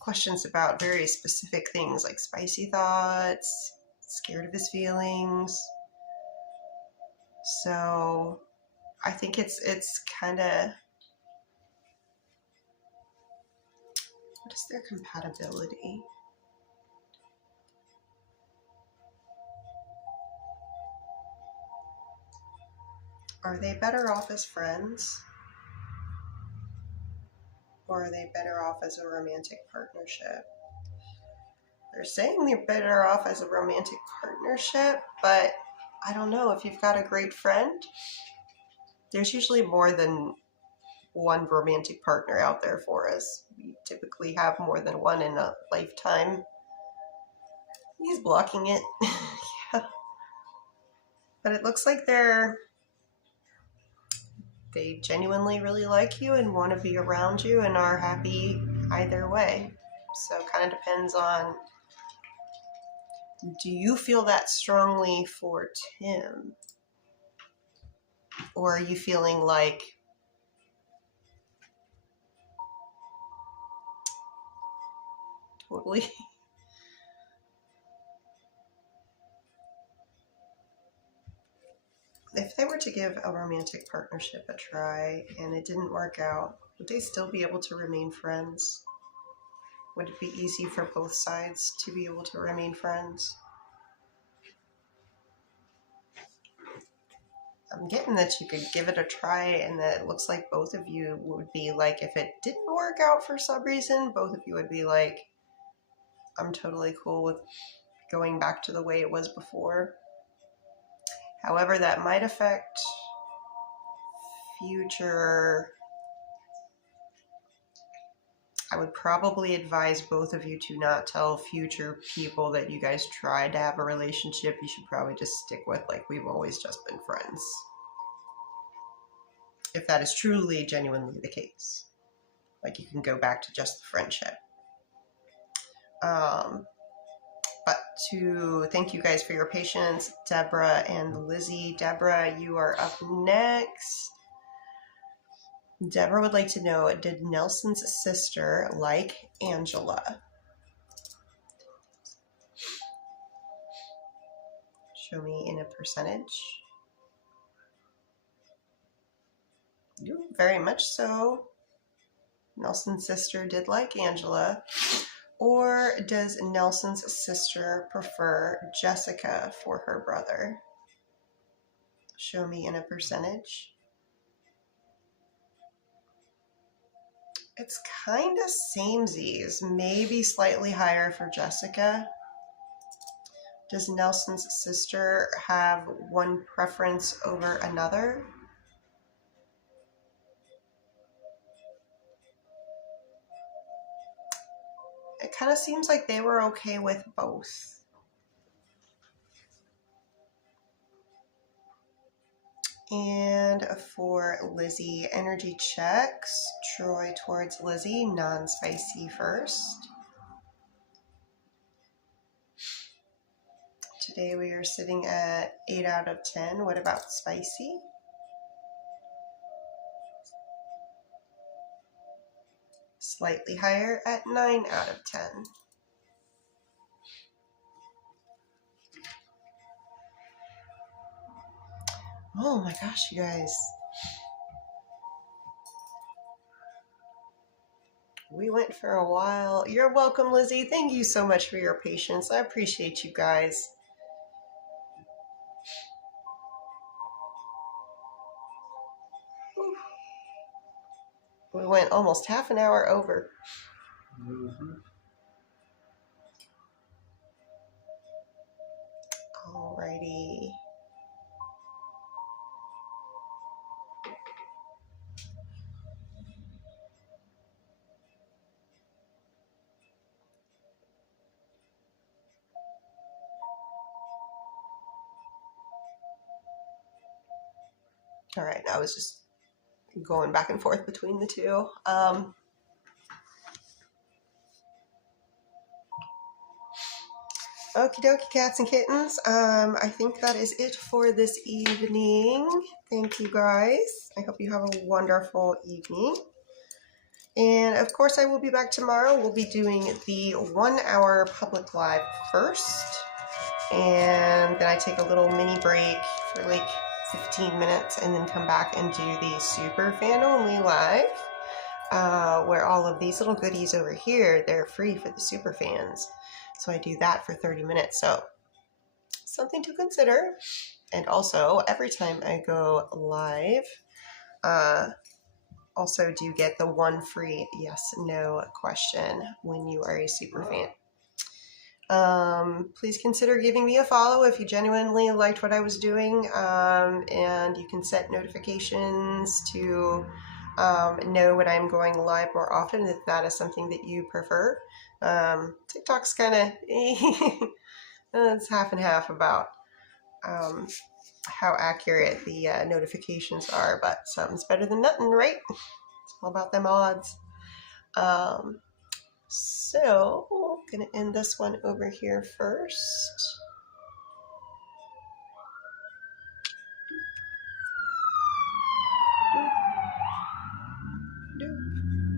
questions about very specific things like spicy thoughts, scared of his feelings. So I think it's kind of, what is their compatibility? Are they better off as friends? Or are they better off as a romantic partnership? They're saying they're better off as a romantic partnership, but I don't know. If you've got a great friend, there's usually more than one romantic partner out there for us. We typically have more than one in a lifetime. He's blocking it. Yeah. But it looks like they genuinely really like you and want to be around you and are happy either way. So it kind of depends on, do you feel that strongly for Tim? Or are you feeling like totally? If they were to give a romantic partnership a try and it didn't work out, would they still be able to remain friends? Would it be easy for both sides to be able to remain friends? I'm getting that you could give it a try, and that it looks like both of you would be like, if it didn't work out for some reason, both of you would be like, I'm totally cool with going back to the way it was before. However, that might affect future. I would probably advise both of you to not tell future people that you guys tried to have a relationship. You should probably just stick with, like, we've always just been friends. If that is truly, genuinely the case. Like, you can go back to just the friendship. But to thank you guys for your patience, Deborah and Lizzie. Deborah, you are up next. Deborah would like to know, did Nelson's sister like Angela? Show me in a percentage. Very much so. Nelson's sister did like Angela. Or does Nelson's sister prefer Jessica for her brother? Show me in a percentage. It's kind of samesies, maybe slightly higher for Jessica. Does Nelson's sister have one preference over another? It kind of seems like they were okay with both. And for Lizzie, energy checks. Troy towards Lizzie, non-spicy first. Today we are sitting at 8 out of 10. What about spicy? Slightly higher at 9 out of 10. Oh my gosh, you guys. We went for a while. You're welcome, Lizzie. Thank you so much for your patience. I appreciate you guys. We went almost half an hour over. Alrighty. All right, I was just going back and forth between the two. Okie dokie, cats and kittens. I think that is it for this evening. Thank you guys. I hope you have a wonderful evening. And of course, I will be back tomorrow. We'll be doing the 1 hour public live first. And then I take a little mini break for like 15 minutes and then come back and do the super fan only live. Where all of these little goodies over here, they're free for the super fans. So I do that for 30 minutes. So something to consider. And also, every time I go live, also do get the one free yes/no question when you are a super fan. Please consider giving me a follow if you genuinely liked what I was doing. And you can set notifications to know when I'm going live more often if that is something that you prefer. TikTok's kind of it's half and half about how accurate the notifications are, but something's better than nothing, right? It's all about them odds. So I'm gonna end this one over here first.